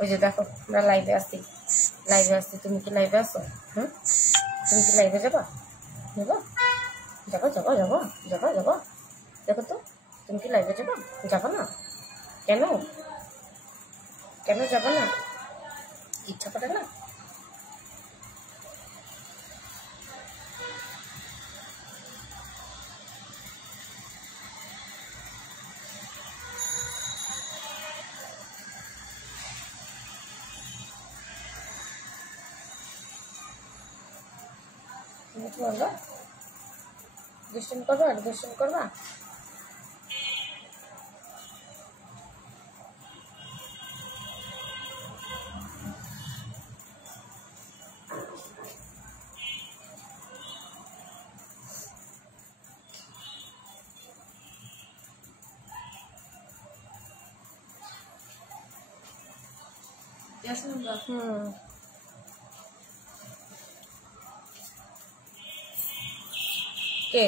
ওই যে দেখো আমরা লাইভে আসছি, তুমি কি লাইভে আসো? তুমি কি লাইভে যাবা? যাবো যাবো যাবো যাবো যাবো যাবো দেখো তো, তুমি কি লাইভে যাবা? যাবো না কেন? কেন যাবো না? ইচ্ছা করে না? তুমি কি বলবো? দুষ্টুমি করবা? দুষ্টুমি করবা? কে?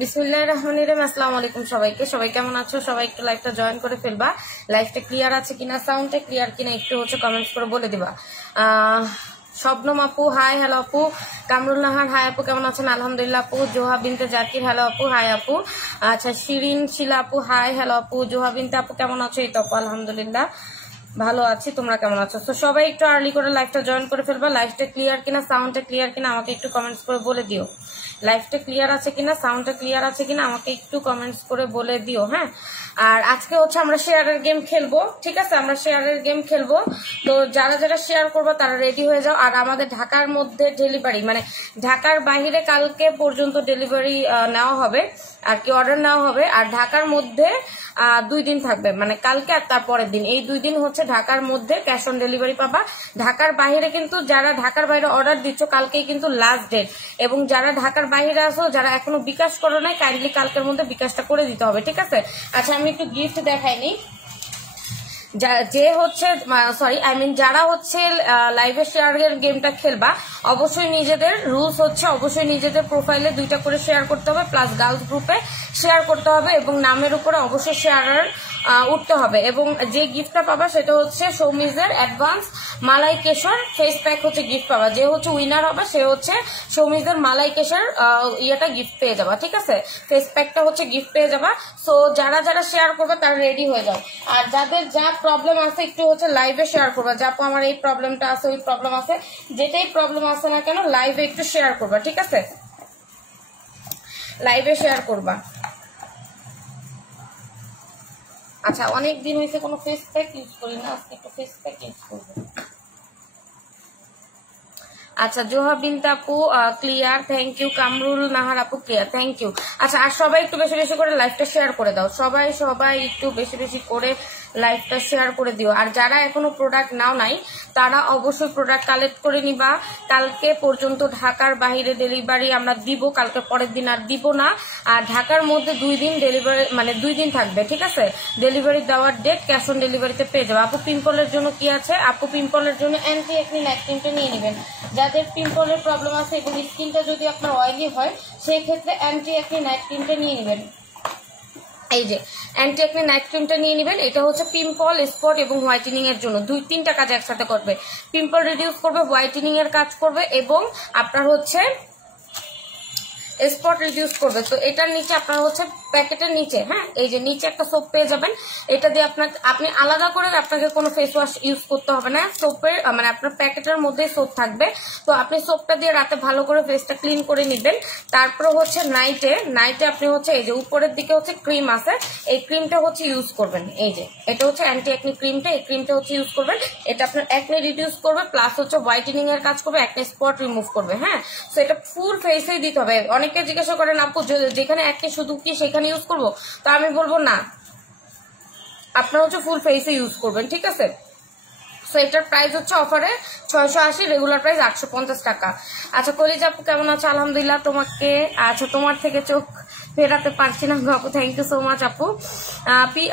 বিসমিল্লাহির রহমানির রহিম। আসসালামু আলাইকুম সবাইকে। সবাই কেমন আছো? সবাই একটু লাইভটা জয়েন করে ফেলবা। লাইভটা ক্লিয়ার আছে কিনা, সাউন্ডটা ক্লিয়ার কিনা একটু কমেন্টস করে বলে দিবা। শবনম আপু হাই, হ্যালো আপু। কামরুল নাহার হাই আপু, কেমন আছেন? আলহামদুলিল্লাহ আপু। জোহা বিনতে জাকির হ্যালো আপু, হাই আপু। আচ্ছা শিরিন শিলা আপু হাই, হ্যালো আপু। জোহা বিনতে আপু কেমন আছো? এই তো আপু আলহামদুলিল্লাহ ভালো আছি, তোমরা কেমন আছো? তো সবাই একটু আর্লি করে লাইভটা জয়েন করে ফেলবা। লাইভটা ক্লিয়ার কিনা, সাউন্ডটা ক্লিয়ার কিনা আমাকে একটু কমেন্টস করে বলে দিও। লাইভটা ক্লিয়ার আছে কিনা, সাউন্ডটা ক্লিয়ার আছে কিনা আমাকে একটু কমেন্টস করে বলে দিও। হ্যাঁ, আর আজকে আমরা শেয়ারের গেম খেলবো, ঠিক আছে? আমরা শেয়ারের গেম খেলবো। তো যারা যারা শেয়ার করবো তারা রেডি হয়ে যাও। আর আমাদের ঢাকার মধ্যে ডেলিভারি, মানে ঢাকার বাইরে কালকে পর্যন্ত ডেলিভারি নেওয়া হবে আর কি, অর্ডার নেওয়া হবে। আর ঢাকার মধ্যে 2 দিন থাকবে, মানে কালকে আর তারপরের দিন, এই 2 দিন ঢাকার মধ্যে ক্যাশ অন ডেলিভারি পাবা। ঢাকার বাইরে কিন্তু যারা ঢাকার বাইরে অর্ডার দিচ্ছ কালকেই কিন্তু লাস্ট ডেট, এবং যারা ঢাকার বাইরে আসো, যারা এখনো বিকাশ করো নাই, কাইন্ডলি কালকের মধ্যে বিকাশটা করে দিতে হবে, ঠিক আছে? আচ্ছা আমি একটু গিফট দেখাইনি। যারা লাইভে শেয়ারের গেমটা খেলবা, অবশ্যই নিজেদের রুলস অবশ্যই নিজেদের প্রোফাইলে 2টা করে শেয়ার করতে হবে, প্লাস গার্লস গ্রুপে শেয়ার করতে হবে, এবং নামের উপরে অবশ্যই শেয়ারার উঠতে হবে। এবং যে গিফটটা পাবা সেটা সৌমিজের অ্যাডভান্স মালাই কেশর ফেস প্যাক গিফট পাবা। যে উইনার হবে সে সৌমিজের মালাই কেশর ইয়েটা গিফট পেয়ে যাবা, ঠিক আছে? ফেস প্যাকটা গিফট পেয়ে যাবা। সো যারা যারা শেয়ার করবে তারা রেডি হয়ে যাও। আর যাদের যা প্রবলেম আছে একটু লাইভে শেয়ার করবা। যা আমার এই প্রবলেমটা আছে, ওই প্রবলেম আছে, যেটাই প্রবলেম আছে না কেন লাইভে একটু শেয়ার করবা, ঠিক আছে? লাইভে শেয়ার করবা। আচ্ছা অনেক দিন হয়েছে কোনো ফেস প্যাক ইউজ করি না, আজকে একটু ফেস প্যাক ইউজ করবো। আচ্ছা জোহা বিনতে আপু clear, thank you. Kamrul Nahar আপু ক্লিয়ার, থ্যাংক ইউ। আচ্ছা আর সবাই একটু বেশি বেশি করে লাইভটা শেয়ার করে দাও। সবাই একটু বেশি বেশি করে লাইভটা শেয়ার করে দিও। আর যারা এখনো প্রোডাক্ট নাও নাই তারা অবশ্যই প্রোডাক্ট কালেক্ট করে নিবা। কালকে পর্যন্ত ঢাকার বাইরে ডেলিভারি আমরা দিব, কালকে পরের দিন আর দিব না। আর ঢাকার মধ্যে 2 দিন ডেলিভারি, মানে 2 দিন থাকবে, ঠিক আছে? ডেলিভারি দেওয়ার ডেট ক্যাশ অন ডেলিভারিতে পেয়ে যাবে। আপু পিম্পলের জন্য কি আছে? আপু পিম্পলের জন্য অ্যান্টি একনি নাইট ক্রিমটা নিয়ে নেবেন। যাদের পিম্পলের প্রবলেম আছে এবং স্কিনটা যদি আপনার অয়েলি হয় সেই ক্ষেত্রে অ্যান্টি একনি নাইট ক্রিমটা নিয়ে নেবেন। এই যে অ্যান্টি একনি নাইট ক্রিমটা নিয়ে নেবেন। এটা পিম্পল, স্পট এবং হোয়াইটেনিং এর জন্য 2-3টা কাজ একসাথে করবে। পিম্পল রিডিউস করবে, হোয়াইটেনিং এর কাজ করবে, এবং আপনার স্পট রিডিউস করবে। তো এটার নিচে আপনার প্যাকেটের নিচে, হ্যাঁ এই যে নিচে একটা সোপ পেয়ে যাবেন। এটা দিয়ে আপনি আলাদা করে আপনাকে কোনো ফেস ওয়াশ ইউজ করতে হবে না। সোপের মানে আপনার প্যাকেটের মধ্যে সোপ থাকবে। তো আপনি সোপটা দিয়ে রাতে ভালো করে ফেসটা ক্লিন করে নেবেন। তারপরে নাইটে আপনি এই যে উপরের দিকে ক্রিম আছে, এই ক্রিমটা ইউজ করবেন। এই যে এটা অ্যান্টি একনি ক্রিমটা, এই ক্রিমটা ইউজ করবেন। এটা আপনার একনি রিডিউস করবে, প্লাস হোয়াইটেনিং এর কাজ করবে, একনি স্পট রিমুভ করবে। হ্যাঁ, তো এটা ফুল ফেসেই দিতে হবে। অনেকে জিজ্ঞাসা করেন আপু যেখানে একনি শুধু কি সেখানে ইউজ করবো? তো আমি বলবো না, আপনার ফুল ফেসে ইউজ করবেন, ঠিক আছে? সো এটার প্রাইস অফারে 680, রেগুলার প্রাইস 850 টাকা। আচ্ছা কলিজা আপু কেমন আছে? আলহামদুলিল্লাহ। তোমাকে আচ্ছা তোমার থেকে ফেরাতে পারছি না আপু। থ্যাংক ইউ সো মাচ আপু।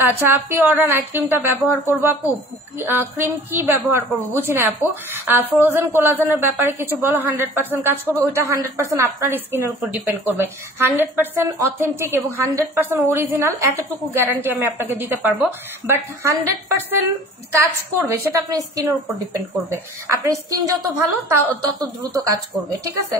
আচ্ছা পিওরা নাইট ক্রিমটা ব্যবহার করবো আপু, ক্রিম কি ব্যবহার করবো বুঝি না আপু। ফ্রোজেন কোলাজেনের ব্যাপারে কিছু বলো। 100% কাজ করবে ওইটা, 100% আপনার স্কিনের উপর ডিপেন্ড করবে। 100% অথেন্টিক এবং 100% অরিজিনাল এতটুকু গ্যারান্টি আমি আপনাকে দিতে পারবো, বাট 100% কাজ করবে সেটা আপনার স্কিনের উপর ডিপেন্ড করবে। আপনার স্কিন যত ভালো তত দ্রুত কাজ করবে, ঠিক আছে।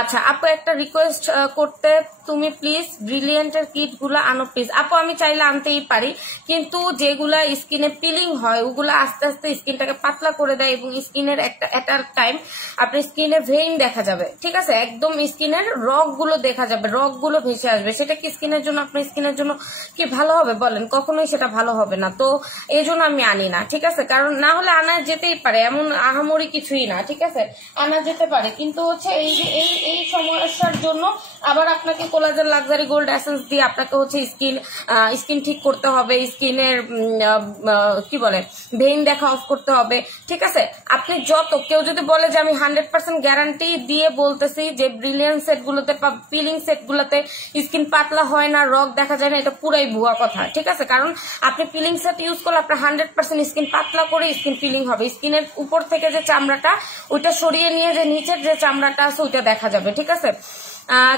আচ্ছা আপু একটা রিকোয়েস্ট করতে, তুমি প্লিজ ব্রিলিয়েন্টের কিট গুলা আনো প্লিজ। আপু আমি চাইলে আনতেই পারি, কিন্তু যেগুলা স্কিনে পিলিং হয় ওগুলা আস্তে আস্তে স্কিনটাকে পাতলা করে দেয় এবং স্কিনের একটা টাইম আপনার স্কিনে ভেইন দেখা যাবে, ঠিক আছে। একদম স্কিনের রগ গুলো দেখা যাবে, রগ গুলো ভেসে আসবে। সেটা কি স্কিনের জন্য, আপনার স্কিনের জন্য কি ভালো হবে বলেন? কখনোই সেটা ভালো হবে না। তো এই জন্য আমি আনি না, ঠিক আছে। কারণ না হলে আনা যেতেই পারে, এমন আহামরি কিছুই না, ঠিক আছে, আনা যেতে পারে। কিন্তু হচ্ছে এই যে এই সমস্যার জন্য আবার আপনাকে কোলাজেন লাক্সারি গোল্ড এসেন্স দিয়ে আপনাকে হচ্ছে স্কিন ঠিক করতে হবে, স্কিনের কি বলে ভেইন দেখা অফ করতে হবে, ঠিক আছে। আপনি কেউ যদি বলে যে আমি 100% গ্যারান্টি দিয়ে বলতেছি যে ব্রিলিয়ান্ট সেট গুলোতে, পিলিং সেট গুলোতে স্কিন পাতলা হয় না, রগ দেখা যায় না, এটা পুরাই ভুয়া কথা, ঠিক আছে। কারণ আপনি পিলিং সেট ইউজ করলে আপনার 100% স্কিন পাতলা করে স্কিন পিলিং হবে। স্কিনের উপর থেকে যে চামড়াটা ওইটা সরিয়ে নিয়ে যে নিচের যে চামড়াটা আছে ওইটা দেখা যাবে, ঠিক আছে।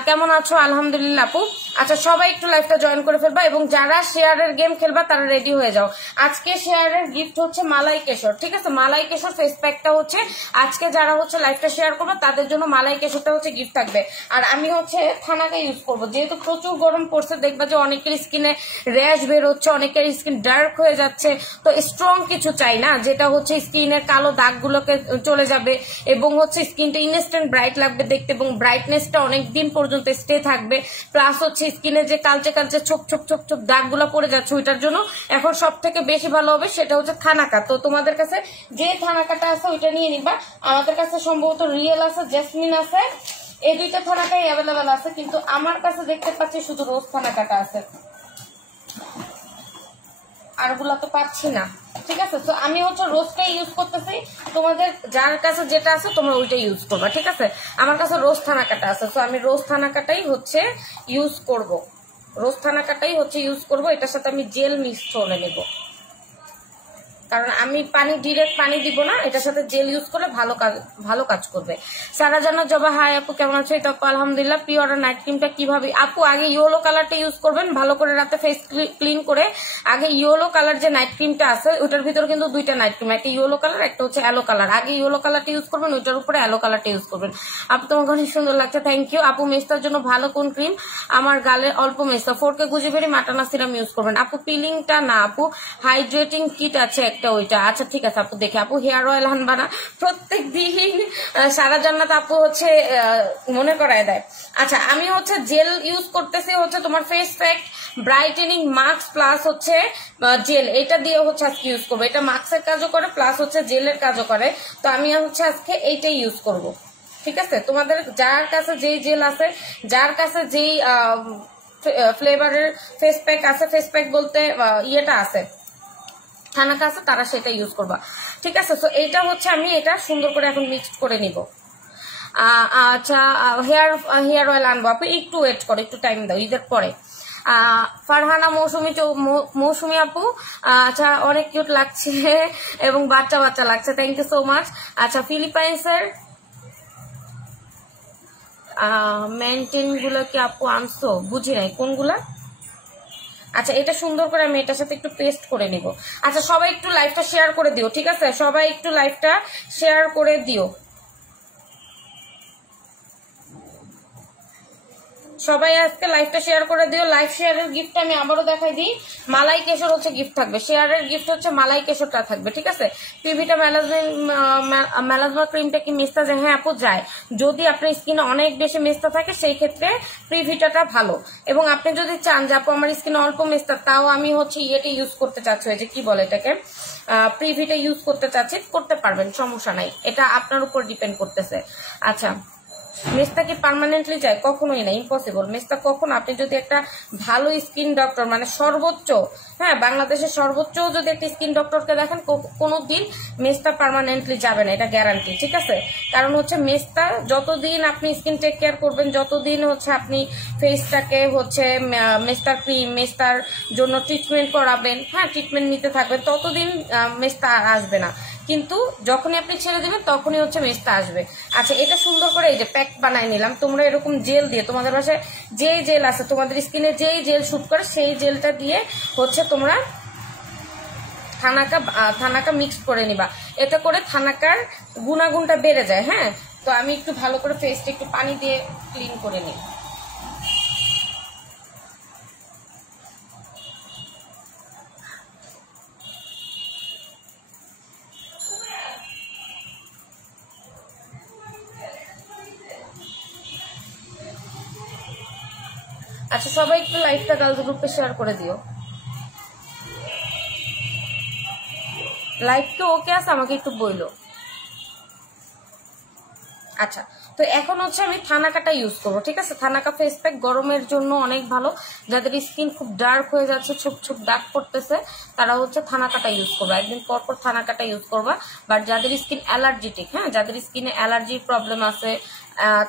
কেমন আছো? আলহামদুলিল্লাহ আপু। আচ্ছা সবাই একটু লাইভটা জয়েন করে ফেলবা এবং যারা শেয়ারের গেম খেলবা তারা রেডি হয়ে যাও। আজকে শেয়ারের গিফট হচ্ছে মালাই কেশর, ঠিক আছে। মালাই কেশর ফেস প্যাকটা হচ্ছে আজকে যারা হচ্ছে লাইভটা শেয়ার করবে তাদের জন্য মালাই কেশরটা হচ্ছে গিফট থাকবে। আর আমি হচ্ছে থানাকা ইউজ করবো, যেহেতু প্রচুর গরম পড়ছে, দেখবা যে অনেকের স্কিনে র্যাশ বের হচ্ছে, অনেকের স্কিন ডার্ক হয়ে যাচ্ছে। তো স্ট্রং কিছু চাই না, যেটা হচ্ছে স্কিনের কালো দাগগুলোকে চলে যাবে এবং হচ্ছে স্কিনটা ইনস্ট্যান্ট ব্রাইট লাগবে দেখতে এবং ব্রাইটনেসটা অনেক দিন পর্যন্ত স্টে থাকবে। প্লাস হচ্ছে স্কিনে যে কালচে কালচে ছোপ ছোপ ছোপ ছোপ দাগগুলো পড়ে যাচ্ছে ওইটার জন্য এখন সব থেকে বেশি ভালো হবে সেটা হচ্ছে থানাকা। তো তোমাদের কাছে যে থানাকাটা আছে ওইটা নিয়ে নিবা। আমাদের কাছে সম্ভবত রিয়েল আছে, জেসমিন আছে, এই দুইটা থানাকাই অ্যাভেলেবেল আছে, কিন্তু আমার কাছে দেখতে পাচ্ছি শুধু রোজ থানাকাটা আছে, আরগুলা তো পাচ্ছি না, ঠিক আছে। তো আমি হচ্ছে রোজটাই ইউজ করতেছি, তোমাদের যার কাছে যেটা আছে তোমরা ওইটাই ইউজ করবা, ঠিক আছে। আমার কাছে রোজ থানাকাটা আছে, তো আমি রোজ থানাকাটাই হচ্ছে ইউজ করব, রোজ থানাকাটাই হচ্ছে ইউজ করব। এটার সাথে আমি জেল মিক্স করে নেব, কারণ আমি ডিরেক্ট পানি দিব না, এটার সাথে জেল ইউজ করলে ভালো কাজ করবে। সারা জানা জবা হাই আপু কেমন আছো? এটা আপু আলহামদুলিল্লাহ। পিওর নাইট ক্রিমটা কিভাবে আপু? আগে ইয়েলো কালারটা ইউজ করবেন, ভালো করে রাতে ফেস ক্লিন করে আগে ইয়েলো কালার যে নাইট ক্রিমটা আছে ওইটার ভিতরে কিন্তু দুইটা নাইট ক্রিম, একটা ইয়েলো কালার একটা হচ্ছে অ্যালো কালার। আগে ইয়েলো কালারটা ইউজ করবেন, ওইটার উপরে অ্যালো কালারটা ইউজ করবেন। আপু তোমাকে অনেক সুন্দর লাগছে, থ্যাংক ইউ আপু। মেস্তার জন্য ভালো কোন ক্রিম? আমার গালে অল্প মেস্তা, 4K গুজিবেরি মাটানা সিরাম ইউজ করবেন আপু। পিলিংটা না আপু, হাইড্রেটিং কিট আছে একটা ওইটা। আচ্ছা ঠিক আছে আপু, দেখে আপু হেয়ার অয়েল আনবা না প্রত্যেক দিন? সারা জান্নাত আপু হচ্ছে মনে করায় দেয়। আচ্ছা আমি হচ্ছে জেল ইউজ করতেছি হচ্ছে তোমার face pack brightening mask plus হচ্ছে জেল, এটা দিয়ে হচ্ছে আজকে ইউজ করবো। এটা মাস্কের কাজও করে প্লাস হচ্ছে জেলের কাজও করে, তো আমি হচ্ছে আজকে এইটাই ইউজ করব, ঠিক আছে। তোমাদের যার কাছে যেই জেল আছে, যার কাছে যেই ফ্লেভারের ফেস প্যাক আছে, ফেস প্যাক বলতে ইয়েটা আছে থানাকা আছে, তারা সেটা ইউজ করবা, ঠিক আছে। তো এইটা হচ্ছে আমি এটা সুন্দর করে এখন মিক্সড করে নিব। আচ্ছা হেয়ার অয়েল আনবো আপু, একটু ওয়েট করো, একটু টাইম দাও, ঈদের পরে। ফারহানা মৌসুমি আপু, আচ্ছা অনেক কিউট লাগছে এবং বাচ্চা বাচ্চা লাগছে, থ্যাংক ইউ সো মাচ। আচ্ছা ফিলিপাইন্সের মেনটেন গুলো কি আপু আনছো? বুঝি নাই কোনগুলা। আচ্ছা এটা সুন্দর করে আমি এটার সাথে একটু পেস্ট করে নিব। আচ্ছা সবাই একটু লাইভটা শেয়ার করে দিও, ঠিক আছে, সবাই একটু লাইভটা শেয়ার করে দিও, সবাই আজকে লাইভটা শেয়ার করে দিও। লাইভ শেয়ারের গিফট আমি আবারও দেখাই দিই, মালাই কেশর হচ্ছে গিফট থাকবে, শেয়ারের গিফট হচ্ছে মালাই কেশরটা থাকবে, ঠিক আছে। পিভিটা মেলাজমা ক্রিমটা কি মেস্তা যায়? হ্যাঁ আপু যায়, যদি আপনার স্কিনে অনেক বেশি মেস্তা থাকে সেই ক্ষেত্রে প্রিভিটাটা ভালো। এবং আপনি যদি চান যে আপু আমার স্কিনে অল্প মেস্তা, তাও আমি হচ্ছে ইয়েটা ইউজ করতে চাচ্ছি, যে কি বলে এটাকে প্রিভিটা ইউজ করতে চাচ্ছি, করতে পারবেন, সমস্যা নাই, এটা আপনার উপর ডিপেন্ড করতেছে। আচ্ছা মেস্তা কি পার্মানেন্টলি যায়? কখনোই না, ইম্পসিবল। মেস্তা কখন, আপনি যদি একটা ভালো স্কিন ডক্টর মানে সর্বোচ্চ, হ্যাঁ বাংলাদেশের সর্বোচ্চ যদি একটা স্কিন ডক্টরকে দেখেন, কোনোদিন মেস্তা পার্মানেন্টলি যাবে না, এটা গ্যারান্টি, ঠিক আছে? কারণ হচ্ছে মেস্তা যতদিন আপনি স্কিন টেক কেয়ার করবেন, যতদিন হচ্ছে আপনি ফেসটাকে হচ্ছে মেস্তার ক্রিম, মেস্তার জন্য ট্রিটমেন্ট করাবেন, হ্যাঁ ট্রিটমেন্ট নিতে থাকবেন, ততদিন মেস্তা আসবে না। কিন্তু যখনই আপনি ছেড়ে দিবেন তখনই হচ্ছে মেস্তা আসবে। আচ্ছা, এটা সুন্দর করে এই যে প্যাক বানায় নিলাম। তোমরা এরকম জেল দিয়ে, তোমাদের বাসায় যেই জেল আছে, তোমাদের স্কিনে যেই জেল শুট করে সেই জেলটা দিয়ে হচ্ছে তোমরা থানাকা মিক্স করে নিবা। এতে করে থানাকার গুণাগুণটা বেড়ে যায়। হ্যাঁ, তো আমি একটু ভালো করে ফেসটা একটু পানি দিয়ে ক্লিন করে নিই। আচ্ছা, সবাই একটু লাইভটা গার্লস গ্রুপে শেয়ার করে দিও। লাইভ তো ওকে আছে, আমাকে একটু বইলো। আচ্ছা, তো এখন হচ্ছে আমি থানাকাটা ইউজ করবো, ঠিক আছে? থানাকা ফেস প্যাক গরমের জন্য অনেক ভালো। যাদের স্কিন খুব ডার্ক হয়ে যাচ্ছে, ছোপ ছোপ দাগ পড়তেছে, তারা হচ্ছে থানাকাটা ইউজ করবে। একদিন পর পর থানাকাটা ইউজ করবা। বাট যাদের স্কিন অ্যালার্জিটিক, হ্যাঁ যাদের স্কিনে অ্যালার্জির প্রবলেম আছে,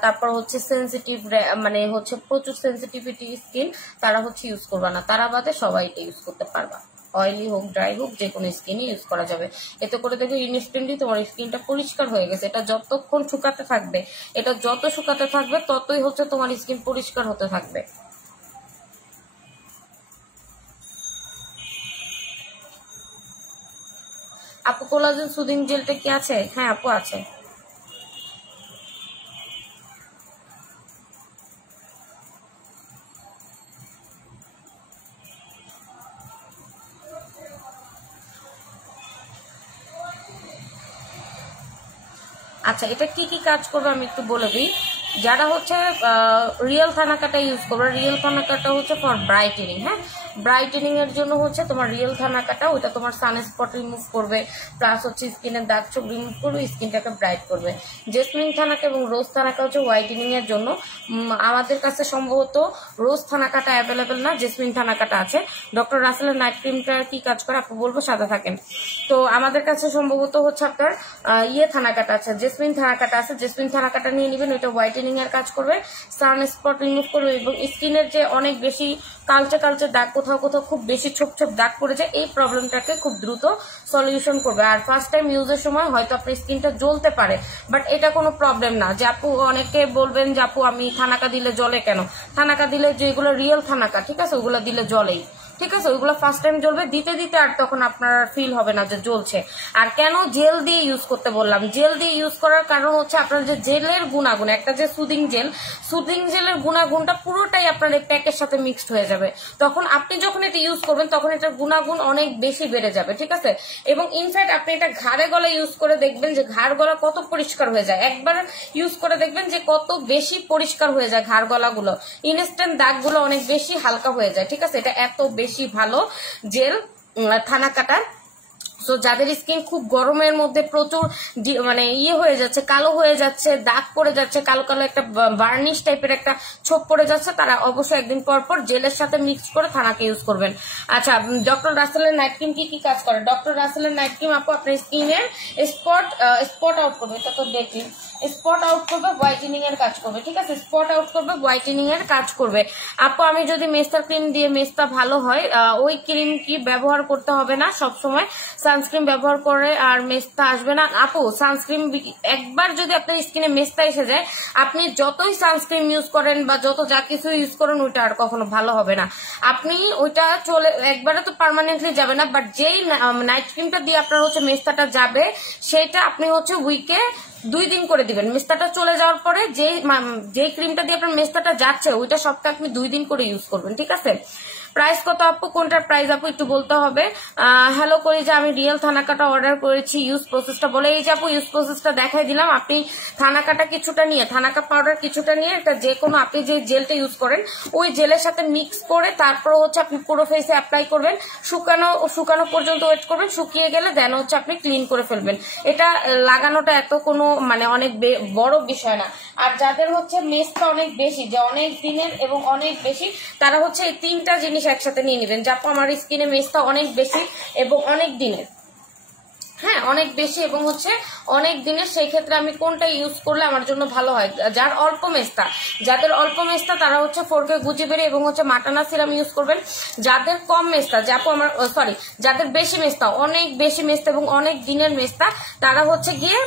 তারপর হচ্ছে সেন্সিটিভ, মানে হচ্ছে প্রচুর সেন্সিটিভিটি স্কিন, তারা হচ্ছে ইউজ করবা না। তারা বাদে সবাই এটা ইউজ করতে পারবা। অয়েলি হোক, ড্রাই হোক, যে কোনো স্কিনই ইউজ করা যাবে। এতে করে দেখবে ইনস্ট্যান্টলি তোমার স্কিনটা পরিষ্কার হয়ে গেছে। এটা যতক্ষণ শুকাতে থাকবে, এটা যত শুকাতে থাকবে ততই হচ্ছে তোমার স্কিন পরিষ্কার হতে থাকবে। আপু কোলাজেন সুদিং জেলটা কি আছে? হ্যাঁ আপু আছে। আচ্ছা, এটা কি কি কাজ করবে আমি একটু বলে দিই। যারা হচ্ছে রিয়েল থানাকাটা ইউজ করবে, রিয়েল থানাকাটা হচ্ছে ফর ব্রাইটেনিং। হ্যাঁ, ব্রাইটেনিং এর জন্য হচ্ছে তোমার রিয়েল থানাকাটা, ওইটা তোমার সানস্পট রিমুভ করবে, প্লাস হচ্ছে স্কিনের দাগ ছোপ রিমুভ করবে, স্কিনটাকে ব্রাইট করবে। জেসমিন থানাকা এবং রোজ থানাকা হচ্ছে হোয়াইটেনিং এর জন্য। আমাদের কাছে সম্ভবত রোজ থানাকাটা অ্যাভেলেবেল না, জেসমিন থানাকাটা আছে। ডক্টর রাসেলের নাইট ক্রিমটা কি কাজ করে আপু বলবো, সাদা থাকেন। তো আমাদের কাছে সম্ভবত হচ্ছে আপনার থানাকাটা আছে, জেসমিন থানাকাটা আছে। জেসমিন থানাকাটা নিয়ে নেবেন, ওইটা হোয়াইটেনিং এর কাজ করবে, সানস্পট রিমুভ করবে, এবং স্কিনের যে অনেক বেশি কালচে কালচে দাগ, কোথাও কোথাও খুব বেশি ছোপ ছোপ দাগ পড়েছে, এই প্রবলেমটাকে খুব দ্রুত সলিউশন করবে। আর ফার্স্ট টাইম ইউজের সময় হয়তো আপনার স্কিনটা জ্বলতে পারে, বাট এটা কোনো প্রবলেম না। যে আপু অনেকে বলবেন যে আপু আমি থানাকা দিলে জ্বলে কেন? থানাকা দিলে যেগুলো রিয়েল থানাকা, ঠিক আছে, ওগুলো দিলে জ্বলেই, ঠিক আছে? ওইগুলো ফার্স্ট টাইম জ্বলবে, দিতে দিতে আর তখন আপনার ফিল হবে না যে জ্বলছে। আর কেন জেল দিয়ে ইউজ করতে বললাম? জেল দিয়ে ইউজ করার কারণ হচ্ছে আপনার যে জেলের গুণাগুণ, একটা যে সুদিং জেলের গুণাগুণটা পুরোটাই আপনার এই প্যাকের সাথে মিক্সড হয়ে যাবে। তখন আপনি যখন এটা ইউজ করবেন তখন এটার গুণাগুণ অনেক বেশি বেড়ে যাবে, ঠিক আছে? এবং ইনফ্যাক্ট আপনি এটা ঘাড়ে গলা ইউজ করে দেখবেন যে ঘাড় গলা কত পরিষ্কার হয়ে যায়। একবার ইউজ করে দেখবেন যে কত বেশি পরিষ্কার হয়ে যায় ঘাড় গলাগুলো, ইনস্ট্যান্ট দাগগুলো অনেক বেশি হালকা হয়ে যায়, ঠিক আছে? এটা এত বেশি ভালো জেল থানাকাটা। সো যাদের স্কিন খুব গরমের মধ্যে প্রচুর মানে হয়ে যাচ্ছে, কালো হয়ে যাচ্ছে, দাগ পড়ে যাচ্ছে, কালো কালো একটা বার্নিশ টাইপের একটা ছোপ পড়ে যাচ্ছে, তারা অবশ্যই একদিন পর পর জেলের সাথে মিক্স করে থানাকে ইউজ করবেন। আচ্ছা, ডক্টর রাসেলের নাইট ক্রিম কি কি কাজ করে? ডক্টর রাসেলের নাইট ক্রিম আপু আপনার স্কিনের স্পট আউট করবে, এটা তো দেখি, স্পট আউট করবে, হোয়াইটেনিং এর কাজ করবে, ঠিক আছে? স্পট আউট করবে, হোয়াইটেনিং এর কাজ করবে। আপু আমি যদি মেস্তা ক্রিম দিয়ে, মেস্তা ভালো হয়, ওই ক্রিম কি ব্যবহার করতে হবে না? সবসময় সানস্ক্রিন ব্যবহার করে আর মেস্তা আসবে না? আপু সানস্ক্রিন একবার যদি আপনার স্কিনে মেস্তা এসে যায়, আপনি যতই সানস্ক্রিন ইউজ করেন বা যত যা কিছু ইউজ করেন, ওইটা আর কখনো ভালো হবে না। আপনি ওইটা চলে একবারে তো পার্মানেন্টলি যাবে না, বাট যেই নাইট ক্রিমটা দিয়ে আপনার হচ্ছে মেস্তাটা যাবে, সেটা আপনি হচ্ছে উইকে 2 দিন করে দিবেন। মেস্তাটা চলে যাওয়ার পরে যেই ক্রিমটা দিয়ে আপনার মেস্তাটা যাচ্ছে, ওইটা সপ্তাহে আপনি 2 দিন করে ইউজ করবেন, ঠিক আছে? প্রাইস কত আপু, কোনটার প্রাইস আপু একটু বলতে হবে। হ্যালো করি যে আমি রিয়েল থানাকাটা অর্ডার করেছি, ইউজ প্রসেসটা বলে। এই যে আপু ইউজ প্রসেসটা দেখাই দিলাম। আপনি থানাকাটা কিছুটা নিয়ে, থানাকা পাউডার কিছুটা নিয়ে, এটা যে কোনো আপনি যে জেলটা ইউজ করেন ওই জেলের সাথে মিক্স করে তারপর হচ্ছে আপনি পুরো ফেসে অ্যাপ্লাই করবেন, শুকানো পর্যন্ত ওয়েট করবেন, শুকিয়ে গেলে দেন হচ্ছে আপনি ক্লিন করে ফেলবেন। এটা লাগানোটা এত কোনো মানে অনেক বড় বিষয় না। আর যাদের হচ্ছে মেসটা অনেক বেশি, যে অনেক দিনের এবং অনেক বেশি, তারা হচ্ছে এই 3টা জিনিস একসাথে নিয়ে নেবেন। যাপু আমার স্কিনে মেসটা অনেক বেশি এবং অনেক দিনের, হ্যাঁ অনেক বেশি এবং হচ্ছে অনেক দিনের, সেই ক্ষেত্রে আমি কোনটা ইউজ করলে আমার জন্য ভালো হয়। যার অল্প মেস্তা, যাদের অল্প মেস্তা তারা হচ্ছে 4K গুজিবেরি এবং হচ্ছে মাটানা সিরাম ইউজ করবেন। যাদের কম মেস্তা, যাদের বেশি মেস্তা, অনেক বেশি মেস্তা এবং অনেক দিনের মেস্তা, তারা হচ্ছে গিয়ে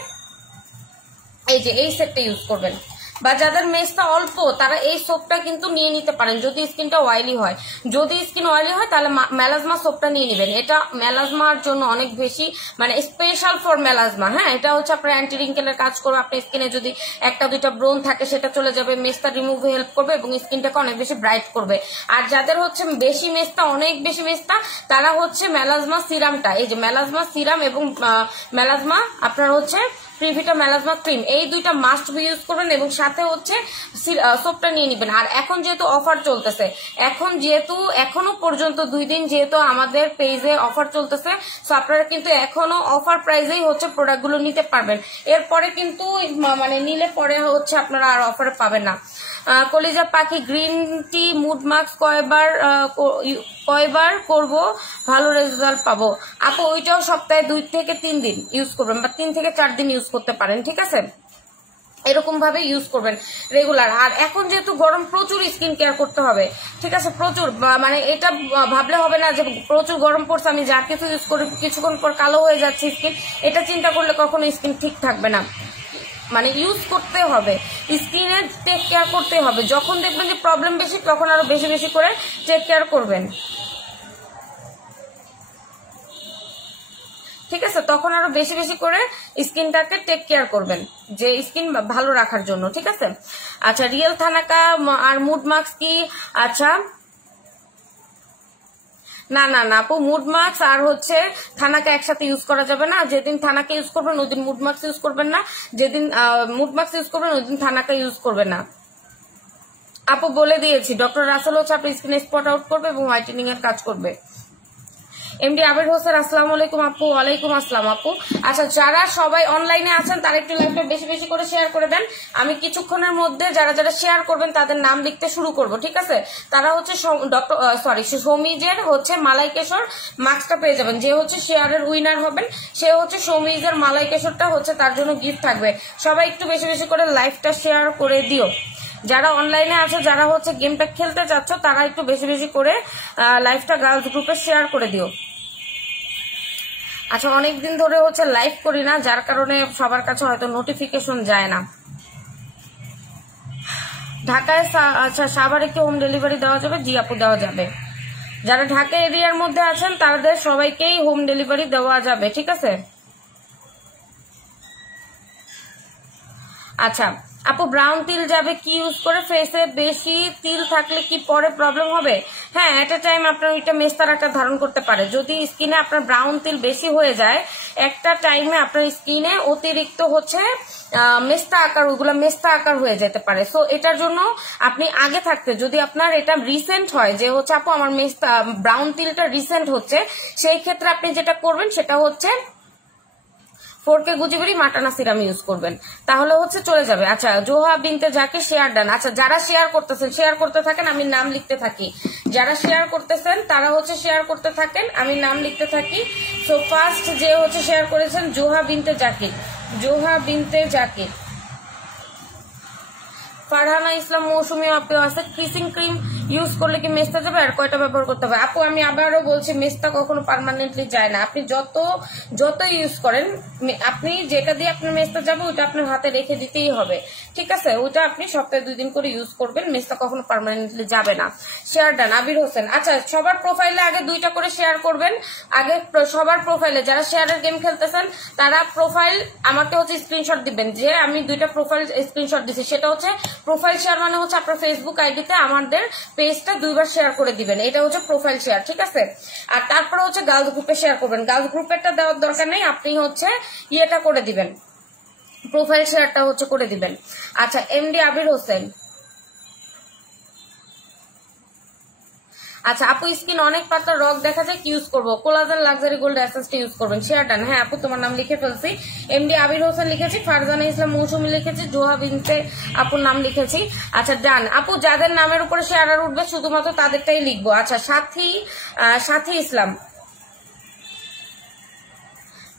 এই যে এই সেটটা ইউজ করবেন। বা যাদের মেসটা অল্প তারা এই সোপটা কিন্তু নিয়ে নিতে পারেন যদি স্কিনটা অয়েলি হয়। যদি স্কিন অয়েলি হয় তাহলে মেলাজমা সোপটা নিয়ে নেবেন। এটা মেলাজমার জন্য অনেক বেশি মানে স্পেশাল ফর মেলাজমা। হ্যাঁ, এটা হচ্ছে আপনার অ্যান্টি রিঙ্কেলের কাজ করবে। আপনার স্কিনে যদি 1-2টা ব্রোন থাকে সেটা চলে যাবে, মেসটা রিমুভে হেল্প করবে এবং স্কিনটাকে অনেক বেশি ব্রাইট করবে। আর যাদের হচ্ছে বেশি মেসটা, অনেক বেশি মেসটা, তারা হচ্ছে মেলাজমা সিরামটা, এই যে মেলাজমা সিরাম এবং মেলাজমা আপনার হচ্ছে প্রিভিটা মেলাজমা ক্রিম, এই 2টা মাস্ট বি ইউজ করবেন এবং সাথে হচ্ছে সোপটা নিয়ে নেবেন। আর এখন যেহেতু অফার চলতেছে, এখনো পর্যন্ত 2 দিন যেহেতু আমাদের পেজে অফার চলতেছে, সো আপনারা কিন্তু এখনো অফার প্রাইসেই হচ্ছে প্রোডাক্টগুলো নিতে পারবেন। এরপরে কিন্তু মানে নিলে পরে হচ্ছে আপনারা আর অফারে পাবেন না। কলিজা পাখি গ্রিন টি মুড মাস্ক কয়বার করব ভালো রেজাল্ট পাবো? আপু ওইটাও সপ্তাহে 2 থেকে 3 দিন ইউজ করবেন বা 3 থেকে 4 দিন ইউজ করতে পারেন, ঠিক আছে? এরকম ভাবে ইউজ করবেন রেগুলার। আর এখন যেহেতু গরম, প্রচুর স্কিন কেয়ার করতে হবে, ঠিক আছে? প্রচুর, মানে এটা ভাবলে হবে না যে প্রচুর গরম পড়ছে আমি যা কিছু ইউজ করি কিছুক্ষণ পর কালো হয়ে যাচ্ছে স্কিন, এটা চিন্তা করলে কখনো স্কিন ঠিক থাকবে না। মানে ইউজ করতে হবে, স্কিনে টেক কেয়ার করতে হবে। যখন দেখবেন যে প্রবলেম বেশি তখন আরো বেশি বেশি করে টেক কেয়ার করবেন, ঠিক আছে? তখন আরো বেশি বেশি করে স্কিনটাকে টেক কেয়ার করবেন, যে স্কিন ভালো রাখার জন্য, ঠিক আছে? আচ্ছা, রিয়েল থানাকা আর মুড মাস্ক কি? আচ্ছা না না না আপু, মুড মাস্ক আর হচ্ছে থানাকে একসাথে ইউজ করা যাবে না। যেদিন থানাকে ইউজ করবেন ওই দিন মুড মাস্ক ইউজ করবেন না, যেদিন মুড মাস্ক ইউজ করবেন ওই দিন থানাকে ইউজ করবেন না। আপু বলে দিয়েছি, ডক্টর রাসেল হচ্ছে আপনার স্কিন স্পট আউট করবে এবং হোয়াইটেনিং এর কাজ করবে। এমডি আবির হোসেন আসসালামু আলাইকুম আপু। ওয়ালাইকুম আসসালাম আপু। আচ্ছা, যারা সবাই অনলাইনে আছেন তারা একটু লাইভটা বেশি বেশি করে শেয়ার করে দেন। আমি কিছুক্ষণের মধ্যে যারা যারা শেয়ার করবেন তাদের নাম লিখতে শুরু করব, ঠিক আছে? তারা হচ্ছে সৌমিজের হচ্ছে মালাই কেশর মাস্কটা পেয়ে যাবেন। যে হচ্ছে শেয়ারের উইনার হবেন সে হচ্ছে সৌমিজের মালাই কেশরটা হচ্ছে তার জন্য গিফট থাকবে। সবাই একটু বেশি বেশি করে লাইভটা শেয়ার করে দিও। যারা অনলাইনে আছো, যারা হচ্ছে গেমটা খেলতে চাচ্ছ, তারা একটু বেশি বেশি করে লাইভটা গার্লস গ্রুপে শেয়ার করে দিও। আচ্ছা, অনেকদিন ধরে হচ্ছে লাইভ করি না, যার কারণে সবার কাছে হয়তো নোটিফিকেশন যায় না। ঢাকায় আচ্ছা সাভারে কি হোম ডেলিভারি দেওয়া যাবে? জি আপু, দেওয়া যাবে। যারা ঢাকা এরিয়ার মধ্যে আছেন তাদের সবাইকেই হোম ডেলিভারি দেওয়া যাবে, ঠিক আছে? আচ্ছা আপু, ব্রাউন তিল যাবে কি ইউজ করে? ফেসে বেশি তিল থাকলে কি পরে প্রবলেম হবে? হ্যাঁ, এট এ টাইম আপনার ওইটা মেস্তার আকার ধারণ করতে পারে। যদি স্কিনে আপনার ব্রাউন তিল বেশি হয়ে যায় একটা টাইমে আপনার স্কিনে অতিরিক্ত হচ্ছে মেস্তা আকার, ওগুলো মেস্তা আকার হয়ে যেতে পারে। সো এটার জন্য আপনি আগে থাকতে, যদি আপনার এটা রিসেন্ট হয় যে হচ্ছে আপু আমার মেস্তা ব্রাউন তিলটা রিসেন্ট হচ্ছে, সেই ক্ষেত্রে আপনি যেটা করবেন সেটা হচ্ছে 4K গুজিবেরি মাটানা সিরাম ইউজ করবেন, তাহলে হচ্ছে চলে যাবে। আচ্ছা, জোহা বিনতে যাকে শেয়ার ডান। আচ্ছা, যারা শেয়ার করতেছেন শেয়ার করতে থাকেন, আমি নাম লিখতে থাকি। যারা শেয়ার করতেছেন তারা হচ্ছে শেয়ার করতে থাকেন, আমি নাম লিখতে থাকি। সো ফার্স্ট যে হচ্ছে শেয়ার করেছেন জোহা বিনতে জাকির, জোহা বিনতে জাকির। ফারহানা ইসলাম মৌসুমী আপু আছে। ক্রিসিং ক্রিম ইউজ করলে কি মেস্তা যাবে? আর কয়টা ব্যবহার করতে হবে? আপু আমি আবারও বলছি, মেস্তা কখনো পার্মানেন্টলি যায় না। আপনি যত ইউজ করেন, আপনি যেটা দিয়ে আপনার মেস্তা যাবে ওইটা আপনার হাতে রেখে দিতেই হবে, ঠিক আছে? ওইটা আপনি সপ্তাহে 2 দিন করে ইউজ করবেন, মেস্তা কখনো পার্মানেন্টলি যাবে না। Share done Abir Hossain. আচ্ছা, সবার প্রোফাইলে আগে 2টা করে শেয়ার করবেন। আগে সবার প্রোফাইলে যারা শেয়ারের গেম খেলতেছেন তারা প্রোফাইল আমাকে হচ্ছে স্ক্রিনশট দিবেন, যে আমি 2টা প্রোফাইল স্ক্রিনশট দিচ্ছি, সেটা হচ্ছে প্রোফাইল শেয়ার মানে হচ্ছে আপনার ফেসবুক আইডিতে আমাদের পেজটা 2 বার শেয়ার করে দিবেন, এটা হচ্ছে প্রোফাইল শেয়ার, ঠিক আছে। আর তারপরে হচ্ছে গার্লস গ্রুপে শেয়ার করবেন, গার্লস গ্রুপেরটা দেওয়ার দরকার নেই, আপনি হচ্ছে ইয়েটা করে দিবেন, প্রোফাইল শেয়ারটা হচ্ছে করে দিবেন। আচ্ছা, এমডি আবির হোসেন, আচ্ছা আপু স্কিন অনেক পাতলা রক দেখা যায়, কি ইউজ করবো? কোলাজেন লাক্সারি গোল্ড এসেন্সটা ইউজ করবেন। Share done. হ্যাঁ আপু তোমার নাম লিখে ফেলছি, এমডি আবির হোসেন লিখেছি, ফারজানা ইসলাম মৌসুমী লিখেছি, জোহা বিনতে আপুর নাম লিখেছি। আচ্ছা ডান আপু, যাদের নামের উপরে শেয়ার আর উঠবে শুধুমাত্র তাদেরটাই লিখবো। আচ্ছা সাথী ইসলাম,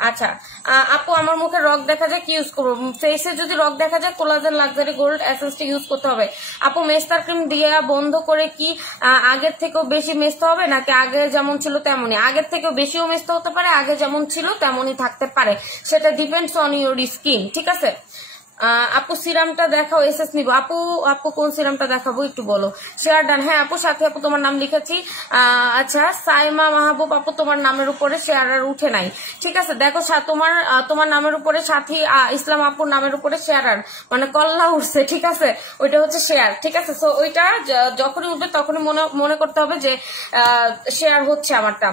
আচ্ছা আপু আমার মুখে রক দেখা যায়, কি ইউজ করবো? ফেসে যদি রক দেখা যায় কোলাজেন লাক্সারি গোল্ড এসেন্সটা ইউজ করতে হবে। আপু মেস্তার ক্রিম দিয়ে বন্ধ করে কি আগের থেকেও বেশি মেস্তা হবে, নাকি আগে যেমন ছিল তেমনই? আগের থেকেও বেশিও মেস্তা হতে পারে, আগে যেমন ছিল তেমনই থাকতে পারে, সেটা ডিপেন্ডস অন ইউর স্কিন, ঠিক আছে। আপু সিরামটা দেখাও, এসএস নিব। আপু কোন সিরামটা দেখাবো একটু বলো। Share done. হ্যাঁ আপু, সাথে আপু তোমার নাম লিখেছি। আচ্ছা সাইমা মাহবুব আপু, তোমার নামের উপরে শেয়ার আর উঠে নাই, ঠিক আছে। দেখো তোমার নামের উপরে সাথী ইসলাম আপুর নামের উপরে শেয়ার আর মানে কল্লা উঠছে, ঠিক আছে, ওইটা হচ্ছে শেয়ার, ঠিক আছে। সো ওইটা যখনই উঠবে তখনই মনে করতে হবে যে শেয়ার হচ্ছে আমারটা।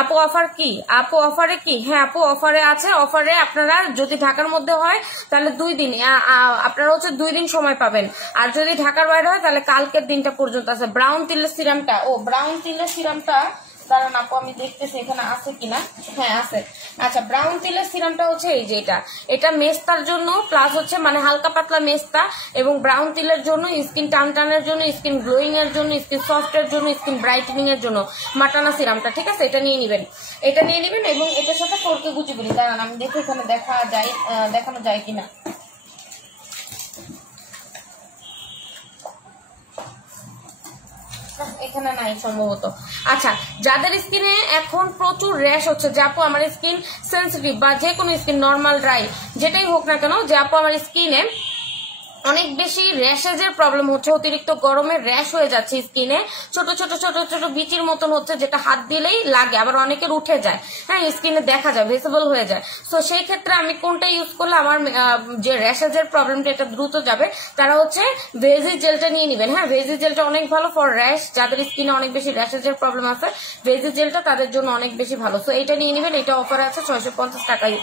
আপু অফার কি? আপু অফারে কি? হ্যাঁ আপু অফারে আছে। অফারে আপনারা যদি ঢাকার মধ্যে হয় তাহলে 2 দিন, আপনারা হচ্ছে 2 দিন সময় পাবেন, আর যদি ঢাকার বাইরে হয় তাহলে কালকের দিনটা পর্যন্ত আছে। ব্রাউন তিলের সিরামটা, ব্রাউন তিলের সিরামটা দাঁড়ান আপু আমি দেখতেছি এখানে আছে কিনা। হ্যাঁ আছে। আচ্ছা ব্রাউন তিলের সিরামটা হচ্ছে এই যে এটা মেস্তার জন্য, প্লাস হচ্ছে মানে হালকা পাতলা মেস্তা, এবং ব্রাউন তিলের জন্য, স্কিন টানের জন্য, স্কিন গ্লোয়িং এর জন্য, স্কিন সফট এর জন্য, স্কিন ব্রাইটেনিং এর জন্য মাটানা সিরামটা, ঠিক আছে। এটা নিয়ে নিবেন এবং এটার সাথে ফোরকে গুচি বলি। দাঁড়ান আমি দেখি এখানে দেখানো যায় কিনা। এখানে নাই সম্ভবত। আচ্ছা যাদের স্কিনে এখন প্রচুর র্যাশ হচ্ছে, যে আপু আমার স্কিন সেন্সিটিভ, বা যে কোনো স্কিন নর্মাল ড্রাই যেটাই হোক না কেন, যে আপু আমার স্কিনে অনেক বেশি র্যাশেজের প্রবলেম হচ্ছে, অতিরিক্ত গরমে র্যাশ হয়ে যাচ্ছে স্কিনে, ছোট ছোট ছোট ছোট বিচির মতন হচ্ছে, যেটা হাত দিলেই লাগে, আবার অনেকের উঠে যায়, হ্যাঁ স্কিনে দেখা যায়, ভিজিবল হয়ে যায়। তো সেই ক্ষেত্রে আমি কোনটা ইউজ করলে আমার যে র্যাশেজের প্রবলেমটা এটা দ্রুত যাবে, তারা হচ্ছে ভেজি জেলটা নিয়ে নিবেন। হ্যাঁ ভেজি জেলটা অনেক ভালো ফর র্যাশ, যাদের স্কিনে অনেক বেশি র্যাশেজের প্রবলেম আছে ভেজি জেলটা তাদের জন্য অনেক বেশি ভালো। তো এটা নিয়ে নিবেন, এটা অফারে আছে 650 টাকায়।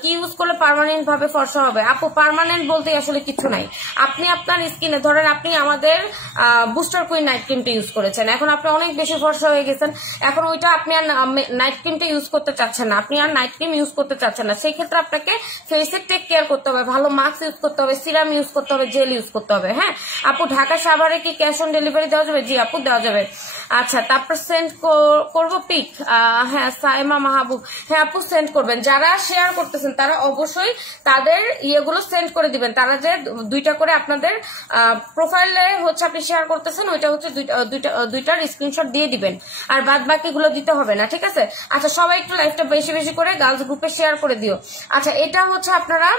কি ইউজ করলে পার্মানেন্ট ভাবে ফর্সা হবে? আপু পার্মানেন্ট বলতে আসলে কিছু নাই, আপনি আপনার স্কিনে ধরেন আপনি আমাদের বুস্টার কুইন নাইট ক্রিমটা ইউজ করেছেন, এখন আপনি অনেক বেশি ফর্সা হয়ে গেছেন, এখন ওইটা আপনি আর নাইট ক্রিমটা ইউজ করতে চাচ্ছেন না, আপনি আর নাইট ক্রিম ইউজ করতে চাচ্ছেন না, সেই ক্ষেত্রে আপনাকে ফেসের টেক কেয়ার করতে হবে, ভালো মাস্ক ইউজ করতে হবে, সিরাম ইউজ করতে হবে, জেল ইউজ করতে হবে। হ্যাঁ আপু ঢাকা সাভারে কি ক্যাশ অন ডেলিভারি দেওয়া যাবে? জি আপু দেওয়া যাবে। আচ্ছা তারপর সেন্ড করবো পিক। হ্যাঁ সাইমা মাহবুব, হ্যাঁ আপু সেন্ড করবেন, যারা শেয়ার করতেছেন তারা অবশ্যই তাদের ইয়েগুলো সেন্ড করে দিবেন, তারা যে 2টা করে আপনাদের প্রোফাইলে হচ্ছে আপনি শেয়ার করতেছেন, ওইটা হচ্ছে দুইটার স্ক্রিনশট দিয়ে দিবেন, আর বাদ বাকিগুলো দিতে হবে না, ঠিক আছে। আচ্ছা সবাই একটু লাইভটা বেশি বেশি করে গার্লস গ্রুপে শেয়ার করে দিও। আচ্ছা এটা হচ্ছে আপনারা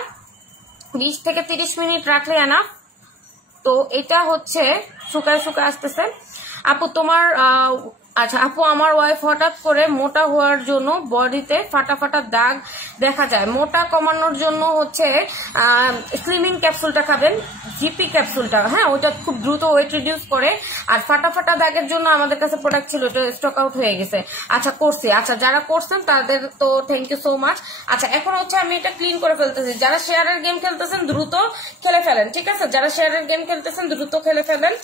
20 থেকে 30 মিনিট রাখলে এনাফ। তো এটা হচ্ছে শুকায় আসতেছে। আপু তোমার আচ্ছা আপু আমার ওয়াইফ হঠাৎ করে মোটা হওয়ার জন্য বডিতে ফাটা ফাটা দাগ দেখা যায়, মোটা কমানোর জন্য হচ্ছে স্লিমিং ক্যাপসুলটা খাবেন, জিপি ক্যাপসুলটা, হ্যাঁ ওইটা খুব দ্রুত ওয়েট রিডিউস করে। আর ফাটা ফাটা দাগের জন্য আমাদের কাছে প্রোডাক্ট ছিল, ওটা স্টক আউট হয়ে গেছে। আচ্ছা করছি, আচ্ছা যারা করছেন তাদের তো থ্যাংক ইউ সো মাচ। আচ্ছা এখন হচ্ছে আমি এটা ক্লিন করে ফেলতেছি, যারা শেয়ারের গেম খেলতেছেন দ্রুত খেলে ফেলেন, ঠিক আছে, যারা শেয়ারের গেম খেলতেছেন দ্রুত খেলে ফেলেন,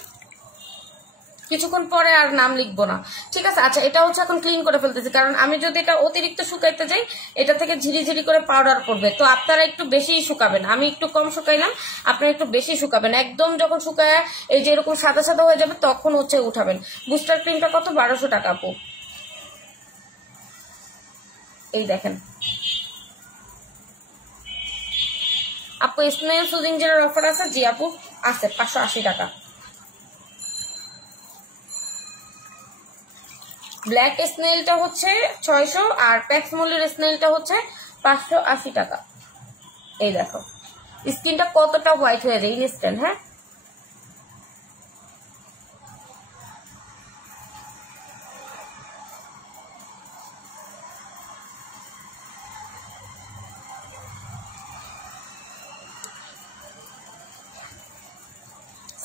কিছুক্ষণ পরে আর নাম লিখবো না, ঠিক আছে। আচ্ছা এটা হচ্ছে এখন ক্লিন করে ফেলতেছি, কারণ আমি যদি এটা অতিরিক্ত শুকাইতে যাই এটা থেকে ঝিরি করে পাউডার পড়বে, তো আপনারা একটু বেশি শুকাবেন, আমি একটু কম শুকাইলাম, আপনারা একটু বেশি শুকাবেন, একদম যখন শুকায় এই যে এরকম সাদা সাদা হয়ে যাবে তখন হচ্ছে উঠাবেন। বুস্টার ক্রিমটা কত? 1200 টাকা আপু, এই দেখেন। আপু স্নেল সুজিং জেলের অফার আছে? জি আপু আছে, 580 টাকা। ব্ল্যাক স্নেলটা হচ্ছে 600, আর প্যাক্সমোলির স্নেলটা হচ্ছে 580 টাকা। এই দেখো স্কিনটা কতটা হোয়াইট হয়ে যায় ইনস্ট্যান্ট। হ্যাঁ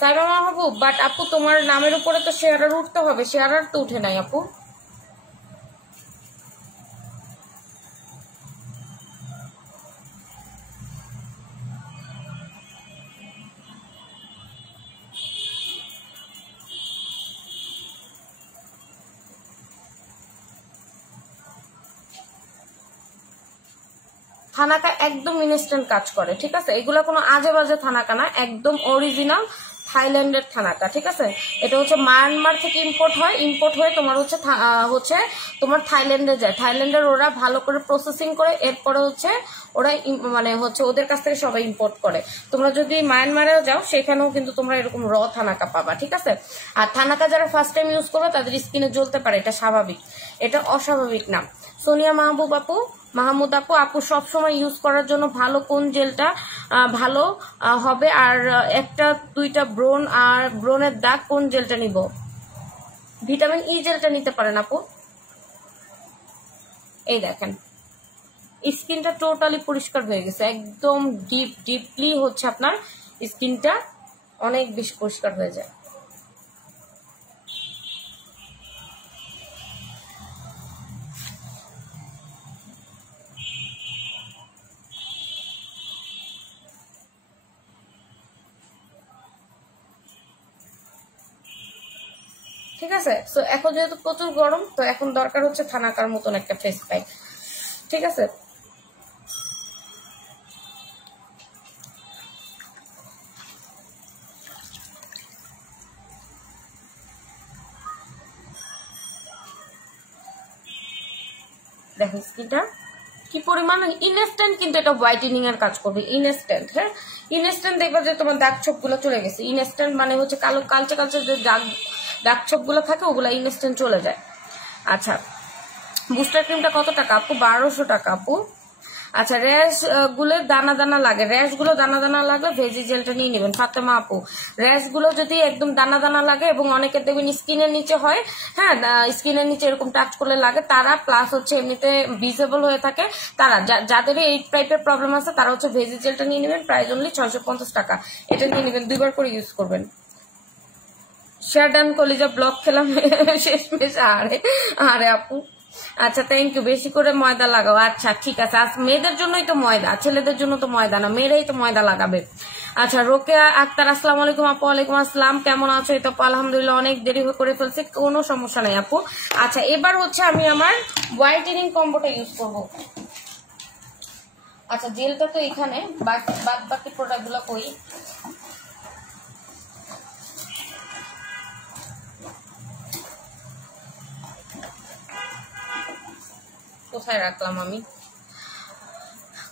সাইমা মাহবুব, বাট আপু তোমার নামের উপরে তো শেয়ারার উঠতে হবে, শেয়ারার তো উঠে নাই আপু। থানাকা একদম ইনস্ট্যান্ট কাজ করে, ঠিক আছে? এগুলা কোনো আজে বাজে থানাকা না, একদম অরিজিনাল থাইল্যান্ডের থানাকা, ঠিক আছে? এটা হচ্ছে মায়ানমার থেকে ইম্পোর্ট হয়, ইম্পোর্ট হয়ে তোমার হচ্ছে তোমার থাইল্যান্ডে যায়। থাইল্যান্ডের ওরা ভালো করে প্রসেসিং করে, এরপরে হচ্ছে ওরা মানে হচ্ছে ওদের কাছ থেকে সবাই ইম্পোর্ট করে। তোমরা যদি মায়ানমারেও যাও সেখানেও কিন্তু তোমরা এরকম র থানাকা পাবা, ঠিক আছে? আর থানাকা যারা ফার্স্ট টাইম ইউজ করবে তাদের স্কিনে জ্বলতে পারে, এটা স্বাভাবিক, এটা অস্বাভাবিক না। সোনিয়া মাহবুব আপু, মাহমুদ আপু, আপু সবসময় ইউজ করার জন্য ভালো কোন জেলটা ভালো হবে, আর একটা দুইটা ব্রণ আর ব্রণের দাগ কোন জেলটা নিব? ভিটামিন ই জেলটা নিতে পারেন আপু। এই দেখেন স্কিনটা টোটালি পরিষ্কার হয়ে গেছে, একদম ডিপলি হচ্ছে আপনার স্কিনটা অনেক বেশি পরিষ্কার হয়ে যায়। ঠিক আছে, তো এখন যেহেতু প্রচুর গরম, তো এখন দরকার হচ্ছে থানাকার মতন একটা ফেস প্যাক, ঠিক আছে? দেখেন স্কিনটা কি পরিমাণ ইনস্ট্যান্ট, কিন্তু এটা হোয়াইটেনিং এর কাজ করবে ইনস্ট্যান্ট। হ্যাঁ, ইনস্ট্যান্ট দেখবা যে তোমার দাগ ছোপ গুলো চলে গেছে। ইনস্ট্যান্ট মানে হচ্ছে কালো কালচে কালচে যে দাগ ছোপ গুলো থাকে ওগুলা ইনস্ট্যান্ট চলে যায়। আচ্ছা, বুস্টার ক্রিমটা কত টাকা আপু? 1200 টাকা আপু। আচ্ছা, র্যাশ গুলো দানা দানা লাগে, র্যাশ গুলো দানা দানা লাগলে ভেজি জেলটা নিয়ে নেবেন ফাতেমা আপু। র্যাশ গুলো যদি একদম দানা দানা লাগে, এবং অনেকের দেখবেন স্কিনের নিচে হয়, হ্যাঁ স্কিনের নিচে এরকম টাচ করলে লাগে, তারা প্লাস হচ্ছে এমনিতে ভিজিবল হয়ে থাকে, তারা যাদের এই টাইপের প্রবলেম আছে তারা হচ্ছে ভেজি জেলটা নিয়ে নেবেন, প্রাইস অনলি 650 টাকা। এটা নিয়ে নেবেন, 2 বার করে ইউজ করবেন। শেয়ার ডান কলিজা ব্লক খেলাম শেষমেশ। আরে আপু আচ্ছা, থ্যাংক ইউ। বেশি করে ময়দা লাগাও, আচ্ছা ঠিক আছে। আজ মেয়েদের জন্যই তো ময়দা, ছেলেদের জন্য তো ময়দা না, মেয়েরাই তো ময়দা লাগাবে। আচ্ছা, রোকেয়া আক্তার, আসসালামু আলাইকুম আপু। ওয়ালাইকুম আসসালাম, কেমন আছো? এই তো আলহামদুলিল্লাহ, অনেক দেরি করে ফেলছি, কোনো সমস্যা নাই আপু। আচ্ছা, এবার হচ্ছে আমি আমার হোয়াইটেনিং কম্বোটা ইউজ করব। আচ্ছা, জেলটা তো এখানে, বাদ বাকি প্রোডাক্ট গুলো কই? কোথায় রাখলাম আমি?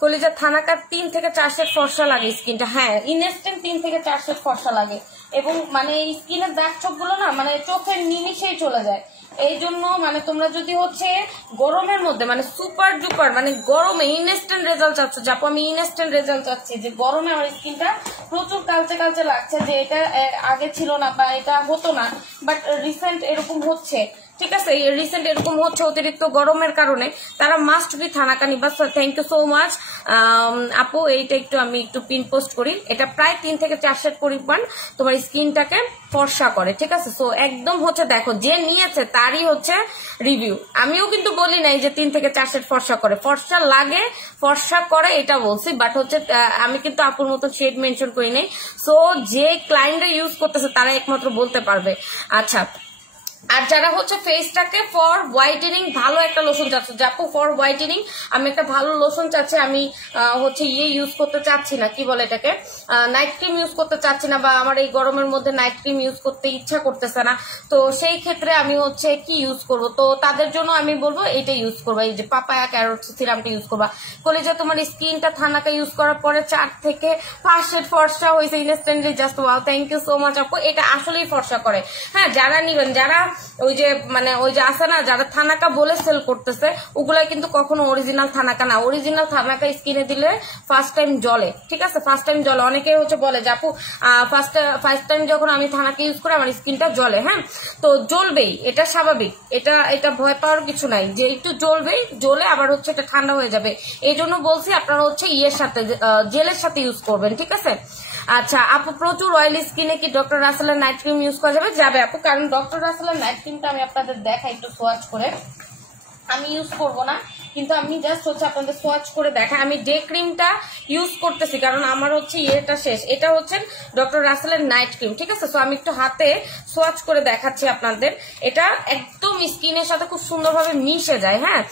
কলিজা থানাকার 3 থেকে 4 সেট ফর্সা লাগে স্কিনটা। হ্যাঁ, ইনস্ট্যান্ট 3 থেকে 4 সেট ফর্সা লাগে, এবং মানে স্কিনের দাগ ছোপ গুলো না মানে চোখের নিমিশেই চলে যায়। এই জন্য মানে তোমরা যদি হচ্ছে গরমের মধ্যে মানে সুপার ডুপার মানে গরমে ইনস্ট্যান্ট রেজাল্ট চাচ্ছ, যাপো আমি ইনস্ট্যান্ট রেজাল্ট চাচ্ছি, যে গরমে আমার স্কিনটা প্রচুর কালচে কালচে লাগছে, যে এটা আগে ছিল না বা এটা হতো না, বাট রিসেন্ট এরকম হচ্ছে, ঠিক আছে? রিসেন্ট এরকম হচ্ছে অতিরিক্ত গরমের কারণে, তারা মাস্ট বি থানাকা নিবা। থ্যাংক ইউ সো মাচ আপু। এইটা আমি একটু পিন পোস্ট করি। এটা প্রায় 3 থেকে 4 সেট পরিমাণ তোমার স্কিনটাকে ফর্সা করে, ঠিক আছে? সো একদম হচ্ছে দেখো, যে নিয়েছে তারই হচ্ছে রিভিউ। আমিও কিন্তু বলি নাই যে 3 থেকে 4 সেট ফর্সা করে, ফর্সা লাগে ফর্সা করে এটা বলছি, বাট হচ্ছে আমি কিন্তু আপুর মতো শেড মেনশন করি নাই। সো যে ক্লায়েন্টরা ইউজ করতেছে তারা একমাত্র বলতে পারবে। আচ্ছা, আর যারা হচ্ছে ফেসটাকে ফর হোয়াইটেনিং ভালো একটা লোশন চাচ্ছে, যাপু ফর হোয়াইটেনিং আমি একটা ভালো লোশন চাচ্ছি, আমি হচ্ছে ইউজ করতে চাচ্ছি না, কি বলে এটাকে, নাইট ক্রিম ইউজ করতে চাচ্ছি না, বা আমার এই গরমের মধ্যে নাইট ক্রিম ইউজ করতে ইচ্ছা করতেছে না, তো সেই ক্ষেত্রে আমি হচ্ছে কি ইউজ করব? তো তাদের জন্য আমি বলবো এইটা ইউজ করবা, এই যে পাপায়া ক্যারোট সিরামটা ইউজ করবা। কলিজা তোমার স্কিনটা থানাকা ইউজ করার পরে 4 থেকে 5 সেট ফর্সা হয়েছে instantly, just wow, thank you so much আপু। এটা আসলেই ফর্সা করে। হ্যাঁ, যারা নিবেন, যারা ওই যে মানে ওই যে আছে না, যারা থানাকা বলে সেল করতেছে, ওগুলা কিন্তু কখনো অরিজিনাল থানাকা না। অরিজিনাল থানাকা স্কিনে দিলে ফার্স্ট টাইম জ্বলে, ঠিক আছে? ফার্স্ট টাইম জ্বলে, অনেকে হচ্ছে বলে যে আপু ফার্স্ট টাইম যখন আমি থানাকা ইউজ করি আমার স্কিনটা জ্বলে। হ্যাঁ, তো জ্বলবেই, এটা স্বাভাবিক, এটা ভয় পাওয়ার কিছু নাই, যে একটু জ্বলবেই, জ্বলে আবার হচ্ছে এটা ঠান্ডা হয়ে যাবে। এই জন্য বলছি আপনারা হচ্ছে ইয়ের সাথে জেলের সাথে ইউজ করবেন, ঠিক আছে? আচ্ছা আপু, প্রচুর অয়েলি স্কিনে কি ডক্টর রাসেলের নাইট ক্রিম ইউজ করা যাবে? যাবে আপু, কারণ ডক্টর রাসেলের নাইট ক্রিমটা আমি আপনাদের দেখাই একটু সোয়াচ করে। আমি ইউজ করব না, কিন্তু আমি জাস্ট হচ্ছে আপনাদের সোয়াচ করে দেখা। আমি ডে ক্রিমটা ইউজ করতেছি কারণ আমার হচ্ছে ইয়েটা শেষ। এটা হচ্ছে ডক্টর রাসেলের নাইট ক্রিম, ঠিক আছে? সো আমি একটু হাতে সোয়াচ করে দেখাচ্ছি আপনাদের। এটা একদম স্কিনের সাথে খুব সুন্দরভাবে মিশে যায়, হ্যাঁ।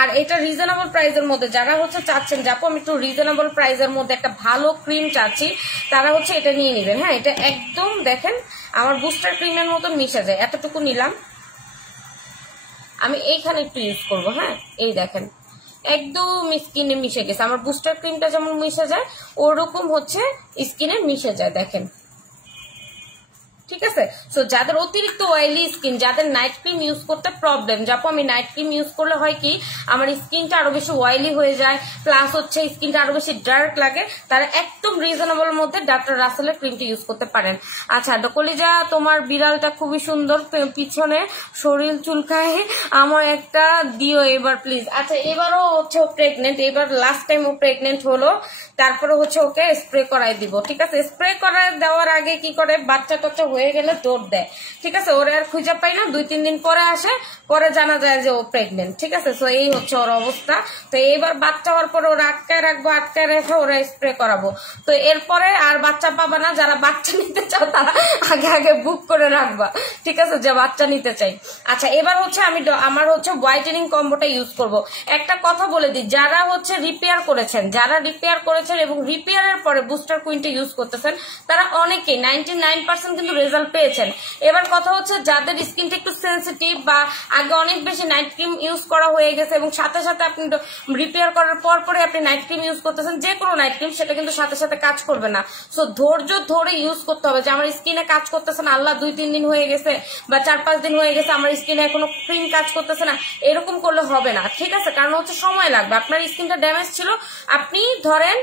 আর এটা রিজনেবল প্রাইসের মধ্যে, যারা হচ্ছে চাচ্ছেন যে আপু আমি একটু রিজনেবল প্রাইসের মধ্যে একটা ভালো ক্রিম চাচ্ছি, তারা হচ্ছে এটা নিয়ে নেবেন, হ্যাঁ। এটা একদম দেখেন আমার বুস্টার ক্রিমের মতো মিশে যায়। এতটুকু নিলাম, আমি এইখানে একটু ইউজ করবো, হ্যাঁ। এই দেখেন একদম স্কিনে মিশে গেছে। আমার বুস্টার ক্রিমটা যেমন মিশে যায় ওরকম হচ্ছে স্কিনে মিশে যায়, দেখেন, ঠিক আছে? সো যাদের অতিরিক্ত অয়েলি স্কিন, যাদের নাইট ক্রিম ইউজ করতে প্রবলেম, যাপো আমি নাইট ক্রিম ইউজ করলে হয় কি আমার স্কিনটা আরো বেশি অয়েলি হয়ে যায়, প্লাস হচ্ছে স্কিনটা আরো বেশি ডার্ক লাগে, তারা একদম রিজনেবল মধ্যে ডক্টর রাসেলের ক্রিমটা ইউজ করতে পারেন। আচ্ছা কলিজা, তোমার বিড়ালটা খুবই সুন্দর, পিছনে শরীর চুলকায়, আমার একটা দিও এবার প্লিজ। আচ্ছা এবারও হচ্ছে ও প্রেগনেন্ট, এবার লাস্ট টাইম ও প্রেগনেন্ট হলো, তারপরে হচ্ছে ওকে স্প্রে করাই দিব, ঠিক আছে? স্প্রে করাই দেওয়ার আগে কি করে, বাচ্চা টাচ্চা হয়ে গেলে দৌড় দেয়, ঠিক আছে? ওরা আর খুঁজে পাই না, 2-3 দিন পরে আসে, পরে জানা যায় যে ও প্রেগনেন্ট, ঠিক আছে? সো এই হচ্ছে ওর অবস্থা। তো এইবার বাচ্চা হওয়ার পরে ওরা আটকায় রাখবো, আটকায় রেখে ওরা স্প্রে করাবো। তো এরপরে আর বাচ্চা পাবা না, যারা বাচ্চা নিতে চাও তারা আগে আগে বুক করে রাখবা, ঠিক আছে, যে বাচ্চা নিতে চাই। আচ্ছা এবার হচ্ছে আমি আমার হচ্ছে হোয়াইটেনিং কম্বোটা ইউজ করব। একটা কথা বলে দিই, যারা হচ্ছে রিপেয়ার করেছেন, যারা রিপেয়ার করেছেন এবং রিপেয়ারের পরে বুস্টার কুইনটা ইউজ করতেছেন, তারা অনেকেই 99% কিন্তু রেজাল্ট পেয়েছেন। এবার কথা হচ্ছে যাদের স্কিনটা একটু সেন্সিটিভ বা আগে অনেক বেশি নাইট ক্রিম ইউজ করা হয়ে গেছে এবং সাথে সাথে আপনি রিপেয়ার করার পর পরে আপনি নাইট ক্রিম ইউজ করতেছেন, যে কোনো নাইট ক্রিম, সেটা কিন্তু সাথে সাথে কাজ করবে না। সো ধৈর্য ধরে ইউজ করতে হবে। যে আমার স্কিনে কাজ করতেছে না, আল্লাহ 2-3 দিন হয়ে গেছে বা 4-5 দিন হয়ে গেছে, আমার স্কিনে এখনো ক্রিম কাজ করতেছে না, এরকম করলে হবে না, ঠিক আছে? কারণ হচ্ছে সময় লাগবে। আপনার স্কিনটা ড্যামেজ ছিল, আপনি ধরেন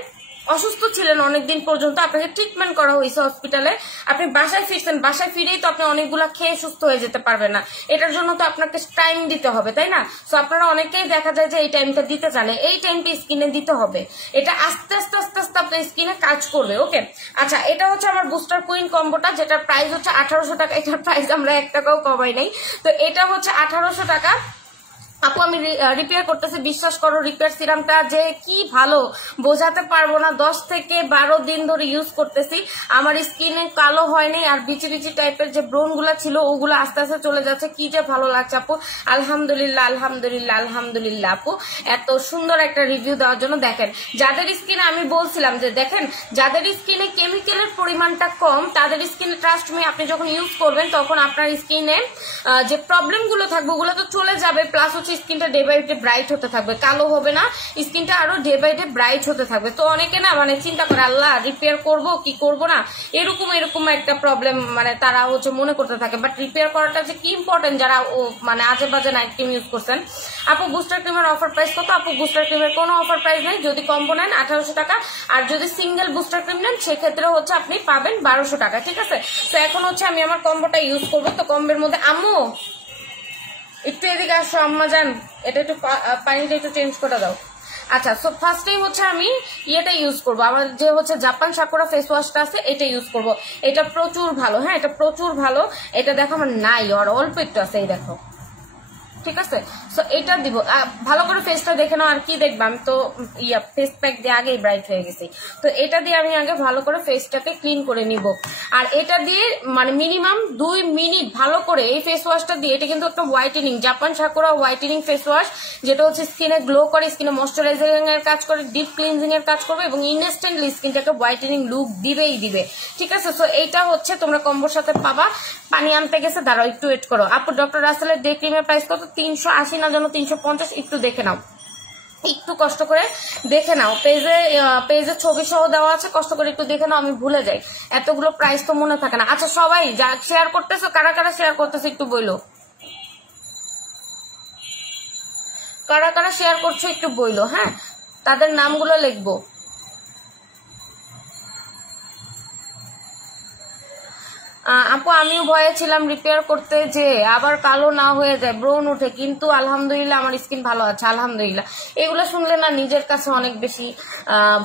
অসুস্থ ছিলেন অনেকদিন পর্যন্ত, আপনাকে ট্রিটমেন্ট করা হয়েছে হসপিটালে, আপনি বাসায় ফিরছেন, বাসায় ফিরেই তো আপনি অনেকগুলা খেয়ে সুস্থ হয়ে যেতে পারবেন না, এটার জন্য তো আপনাকে টাইম দিতে হবে, তাই না? সো আপনারা অনেকেই দেখা যায় যে এই টাইমটা দিতে জানে, এই টাইমটা স্কিনে দিতে হবে, এটা আস্তে আস্তে আস্তে আস্তে আপনার স্কিনে কাজ করবে, ওকে? আচ্ছা এটা হচ্ছে আমার বুস্টার কুইন কম্বোটা, যেটার প্রাইস হচ্ছে 1800 টাকা। এটার প্রাইস আমরা 1 টাকাও কমাই নাই, তো এটা হচ্ছে 1800 টাকা। আপু আমি রিপেয়ার করতেছি, বিশ্বাস করো রিপেয়ার সিরামটা যে কি ভালো বোঝাতে পারবো না। 10 থেকে 12 দিন ধরে ইউজ করতেছি, আমার স্কিনে কালো হয়নি, আর বিচি বিচি টাইপের যে ব্রোন গুলা ছিল ওগুলো আস্তে আস্তে চলে যাচ্ছে, কি যে ভালো লাগছে আপু, আলহামদুলিল্লাহ আলহামদুলিল্লাহ আলহামদুলিল্লাহ। আপু এত সুন্দর একটা রিভিউ দেওয়ার জন্য। দেখেন যাদের স্কিনে আমি বলছিলাম যে দেখেন যাদের স্কিনে কেমিক্যালের পরিমাণটা কম, তাদের স্কিনে ট্রাস্ট মি আপনি যখন ইউজ করবেন তখন আপনার স্কিনে যে প্রবলেম গুলো থাকবে ওগুলো তো চলে যাবে, প্লাস হচ্ছে স্কিনটা ডে বাই ডে ব্রাইট হতে থাকবে, কালো হবে না, স্কিনটা আরো ডে বাই ডে ব্রাইট হতে থাকবে। তো অনেকে না মানে চিন্তা করে আল্লাহ রিপেয়ার করব কি করব না, এরকম একটা প্রবলেম মানে তারা হচ্ছে মনে করতে থাকে। বাট রিপেয়ার করাটা যে কি ইম্পর্টেন্ট, যারা মানে আজে বাজে নাইট ক্রিম ইউজ করছেন। আপু বুস্টার ক্রিমের অফার প্রাইস কত? আপু বুস্টার ক্রিমের কোনো অফার প্রাইস নেই, যদি কম্বো নেন 1800 টাকা, আর যদি সিঙ্গেল বুস্টার ক্রিম নেন সেক্ষেত্রে হচ্ছে আপনি পাবেন 1200 টাকা, ঠিক আছে? তো এখন হচ্ছে আমি আমার কম্বোটা ইউজ করবো। তো কম্বের মধ্যে আম্মু একটু এদিকে আসো, আম্মা যান, এটা একটু পানিটা একটু চেঞ্জ করে দাও। আচ্ছা সো ফার্স্টেই হচ্ছে আমি ইয়েটা ইউজ করবো, আমার যে হচ্ছে জাপান সাকুরা ফেস ওয়াশটা আছে এটা ইউজ করব। এটা প্রচুর ভালো, হ্যাঁ এটা প্রচুর ভালো। এটা দেখো আমার নাই, আর অল্প একটু আছে, এই দেখো, ঠিক আছে? সো এটা দিব, ভালো করে ফেসটা দেখে নাও। আর কি দেখবা, আমি তো ফেস প্যাক দিয়ে আগেই ব্রাইট হয়ে গেছি। তো এটা দিয়ে আমি আগে ভালো করে ফেসটাকে ক্লিন করে নিব। আর এটা দিয়ে মানে মিনিমাম 2 মিনিট ভালো করে এই ফেস ওয়াশটা দিয়ে, এটা কিন্তু একটা whitening, Japan sakura whitening face wash, যেটা হচ্ছে স্কিনে গ্লো করে, স্কিনে ময়শ্চারাইজিং এর কাজ করে, ডিপ ক্লিনজিং এর কাজ করবে এবং ইনস্ট্যান্টলি স্কিনটাকে হোয়াইটেনিং লুক দিবেই দিবে, ঠিক আছে? সো এইটা হচ্ছে তোমরা কম্বোর সাথে পাবা। পানি আনতে গেছে, দাঁড়াও একটু ওয়েট করো। আপু ডক্টর রাসেলের ডে ক্রিমের প্রাইস কত? 380 না যেন 350, একটু দেখে নাও, একটু কষ্ট করে দেখে নাও, পেজে ছবি সহ দেওয়া আছে, কষ্ট করে একটু দেখে নাও, আমি ভুলে যাই, এতগুলো প্রাইস তো মনে থাকে না। আচ্ছা সবাই যা শেয়ার করতেছো, কারা কারা শেয়ার করতেছো একটু বইলো, কারা কারা শেয়ার করছো একটু বইলো, হ্যাঁ তাদের নামগুলো লিখবো। আপু আমিও ভয়ে ছিলাম রিপেয়ার করতে যে আবার কালো না হয়ে যায়, ব্রণ উঠে, কিন্তু আলহামদুলিল্লাহ আমার স্কিন ভালো আছে, আলহামদুলিল্লাহ। এগুলো শুনলে না নিজের কাছে অনেক বেশি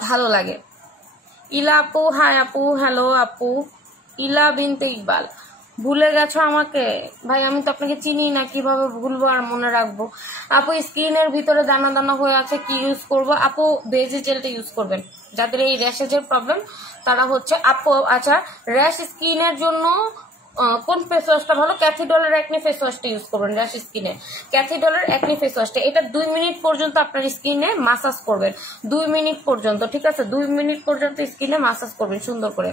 ভালো লাগে। ইলা আপু হাই আপু, হ্যালো আপু। ইলা বিনতে ইকবাল, ভুলে গেছো আমাকে? ভাই আমি তো আপনাকে চিনি না, কিভাবে ভুলবো আর মনে রাখবো? আপু স্কিনের ভিতরে দানা দানা হয়ে আছে, কি ইউজ করব? আপু বেজি জেলটা ইউজ করবেন, যাদের এই র্যাশেজের প্রবলেম তারা হচ্ছে। আপু আচ্ছা, র্যাশ স্কিনের জন্য কোন ফেস ওয়াশটা ভালো? ক্যাথিডলের অ্যাকনি ফেস ওয়াশটা ইউজ করবেন র্যাশ স্কিনে। ক্যাথিডলের অ্যাকনি ফেস ওয়াশটা, এটা 2 মিনিট পর্যন্ত আপনার স্কিনে মাসাজ করবেন, 2 মিনিট পর্যন্ত, ঠিক আছে? 2 মিনিট পর্যন্ত স্কিনে মাসাজ করবেন সুন্দর করে।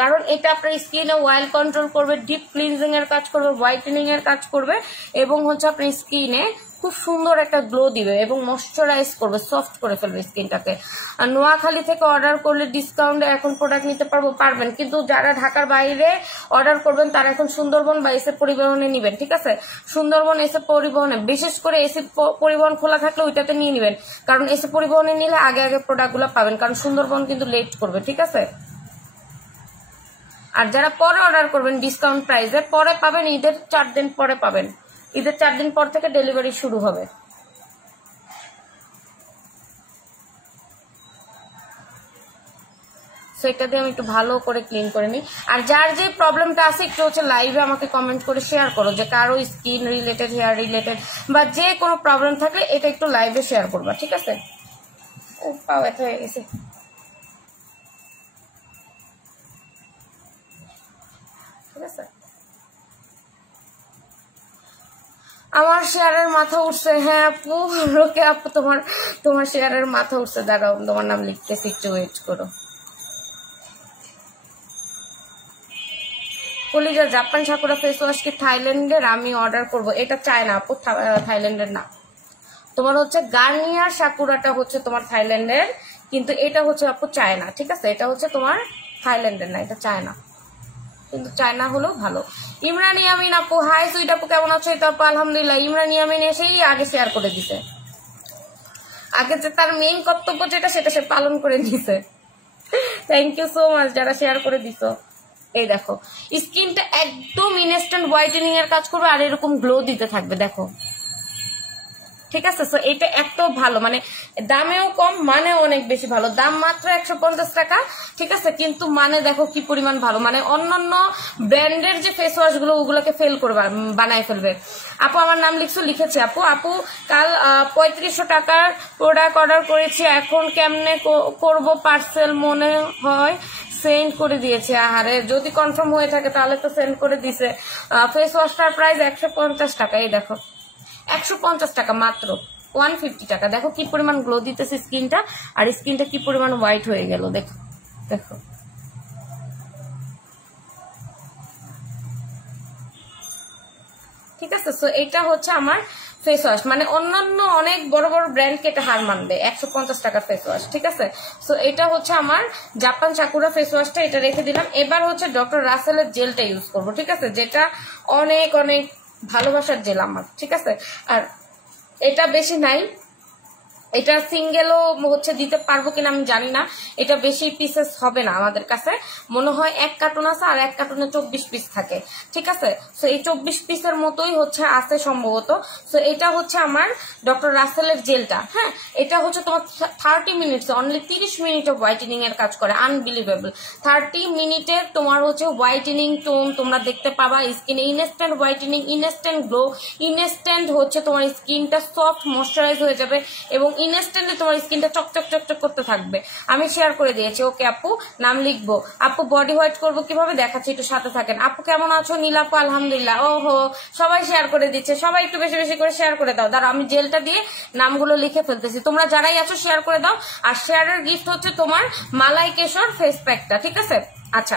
কারণ এটা আপনার স্কিনে অয়েল কন্ট্রোল করবে, ডিপ ক্লিনজিং এর কাজ করবে, হোয়াইটেনিং এর কাজ করবে, এবং হচ্ছে আপনার স্কিনে খুব সুন্দর একটা গ্লো দিবে এবং ময়শ্চারাইজ করবে, সফট করে ফেলবে স্কিনটাকে। আর নোয়াখালী থেকে অর্ডার করলে ডিসকাউন্টে এখন প্রোডাক্ট নিতে পারবেন, কিন্তু যারা ঢাকার বাইরে অর্ডার করবেন তারা এখন সুন্দরবন বা এসে পরিবহনে নিবেন, ঠিক আছে? সুন্দরবন এসে পরিবহনে, বিশেষ করে এসে পরিবহন খোলা থাকলে ওইটাতে নিয়ে নিবেন, কারণ এসে পরিবহনে নিলে আগে আগে প্রোডাক্টগুলো পাবেন, কারণ সুন্দরবন কিন্তু লেট করবে, ঠিক আছে? আর যারা পরে অর্ডার করবেন ডিসকাউন্ট প্রাইসে, পরে পাবেন, ঈদের 4 দিন পরে পাবেন, ঈদের 4 দিন পর থেকে ডেলিভারি শুরু হবে। সেটা দিয়ে আমি একটু ভালো করে ক্লিন করে নিই। আর যার যে প্রবলেমটা আছে একটু হচ্ছে লাইভে আমাকে কমেন্ট করে শেয়ার করো, যে কারো স্কিন রিলেটেড, হেয়ার রিলেটেড বা যে কোনো প্রবলেম থাকলে এটা একটু লাইভে শেয়ার করবা, ঠিক আছে? ও পাও এত হয়ে গেছে, ঠিক আছে? আমার শেয়ারের মাথা উঠছে। হ্যাঁ আপু, রোকে আপু, তোমার শেয়ারের মাথা উঠছে। দাঁড়াও, তোমার নাম লিখতেছি, একটু ওয়েট করো। কলিজা জাপান সাকুরা ফেস ওয়াশ কি থাইল্যান্ডের? আমি অর্ডার করব। এটা চায়না আপু, থাইল্যান্ডের না। তোমার হচ্ছে গার্নিয়ার সাকুরাটা হচ্ছে তোমার থাইল্যান্ডের, কিন্তু এটা হচ্ছে আপু চায়না, ঠিক আছে? এটা হচ্ছে তোমার থাইল্যান্ডের না, এটা চায়না, কিন্তু চায়না হলেও ভালো। ইমরান ইয়ামিন আপু হাই, সুইট আপু কেমন আছো? এটা আপু আলহামদুলিল্লাহ। ইমরান ইয়ামিন এসেই আগে শেয়ার করে দিছে, আগে যে তার মেইন কর্তব্য যেটা সেটা সে পালন করে দিছে। থ্যাংক ইউ সো মাচ যারা শেয়ার করে দিছো। এই দেখো, স্কিনটা একদম ইনস্ট্যান্ট হোয়াইটেনিং এর কাজ করবে আর এরকম গ্লো দিতে থাকবে, দেখো, ঠিক আছে? সো এটা একটাও ভালো, মানে দামেও কম, মানে অনেক বেশি ভালো। দাম মাত্র 150 টাকা, ঠিক আছে? কিন্তু মানে দেখো কি পরিমাণ ভালো, মানে অন্যান্য ব্র্যান্ডের যে ফেস ওয়াশ গুলো ওগুলোকে ফেল করবে, বানায় ফেলবে। আপু আমার নাম লিখছো? লিখেছি আপু। আপু কাল 3500 টাকার প্রোডাক্ট অর্ডার করেছি, এখন কেমনে করব পার্সেল? মনে হয় সেন্ড করে দিয়েছে। আহারে, যদি কনফার্ম হয়ে থাকে তাহলে তো সেন্ড করে দিছে। ফেস ওয়াশটার প্রাইস 150 টাকা। এই দেখো 150 টাকা মাত্র, 150 টাকা। দেখো কি পরিমাণ গ্লো দিতেছে স্কিনটা, আর স্কিনটা কি পরিমাণ হোয়াইট হয়ে গেল, দেখো দেখো। ঠিক আছে? সো এটা হচ্ছে আমার ফেস ওয়াশ, মানে অন্যান্য অনেক বড় বড় ব্র্যান্ডকে এটা হার মানবে, 150 টাকার ফেস ওয়াশ, ঠিক আছে? সো এটা হচ্ছে আমার জাপান সাকুরা ফেস ওয়াশটা, এটা রেখে দিলাম। এবার হচ্ছে ডক্টর রাসেলের জেলটা ইউজ করবো, ঠিক আছে? যেটা অনেক অনেক ভালোবাসার জেল আমার, ঠিক আছে? আর এটা বেশি নাই, এটা সিঙ্গেলও হচ্ছে দিতে পারবো কিনা আমি জানি না, এটা বেশি পিসেস হবে না আমাদের কাছে, মনে হয় 1 কার্টুন আছে আর 1 কার্টুনে 24 পিস থাকে, ঠিক আছে? সো এই 24 পিসের মতোই হচ্ছে আছে সম্ভবত। সো এটা হচ্ছে আমার ডক্টর রাসেলের জেলটা। হ্যাঁ, এটা হচ্ছে তোমার 30 মিনিটস, অনলি 30 মিনিটে হোয়াইটেনিং এর কাজ করে, আনবিলিভেবল। 30 মিনিটে তোমার হচ্ছে হোয়াইটেনিং টোন তোমরা দেখতে পাবা স্কিনে, instant whitening, instant glow, instant হচ্ছে তোমার স্কিনটা সফট ময়শ্চারাইজ হয়ে যাবে এবং ইনস্ট্যান্টলি তোমার স্কিনটা চকচক চকচক করতে থাকবে। আমি শেয়ার করে দিয়েছি। ওকে আপু, নাম লিখবো। আপু বডি হোয়াইট করবো কিভাবে দেখাচ্ছি, একটু সাথে থাকেন। আপু কেমন আছো? নীলাপু আলহামদুলিল্লাহ। ওহো, সবাই শেয়ার করে দিচ্ছে, সবাই একটু বেশি বেশি করে শেয়ার করে দাও। দাঁড়াও আমি জেলটা দিয়ে নামগুলো লিখে ফেলতেছি, তোমরা যারাই আছো শেয়ার করে দাও। আর শেয়ারের গিফট হচ্ছে তোমার মালাই কেশর ফেস প্যাকটা, ঠিক আছে? আচ্ছা,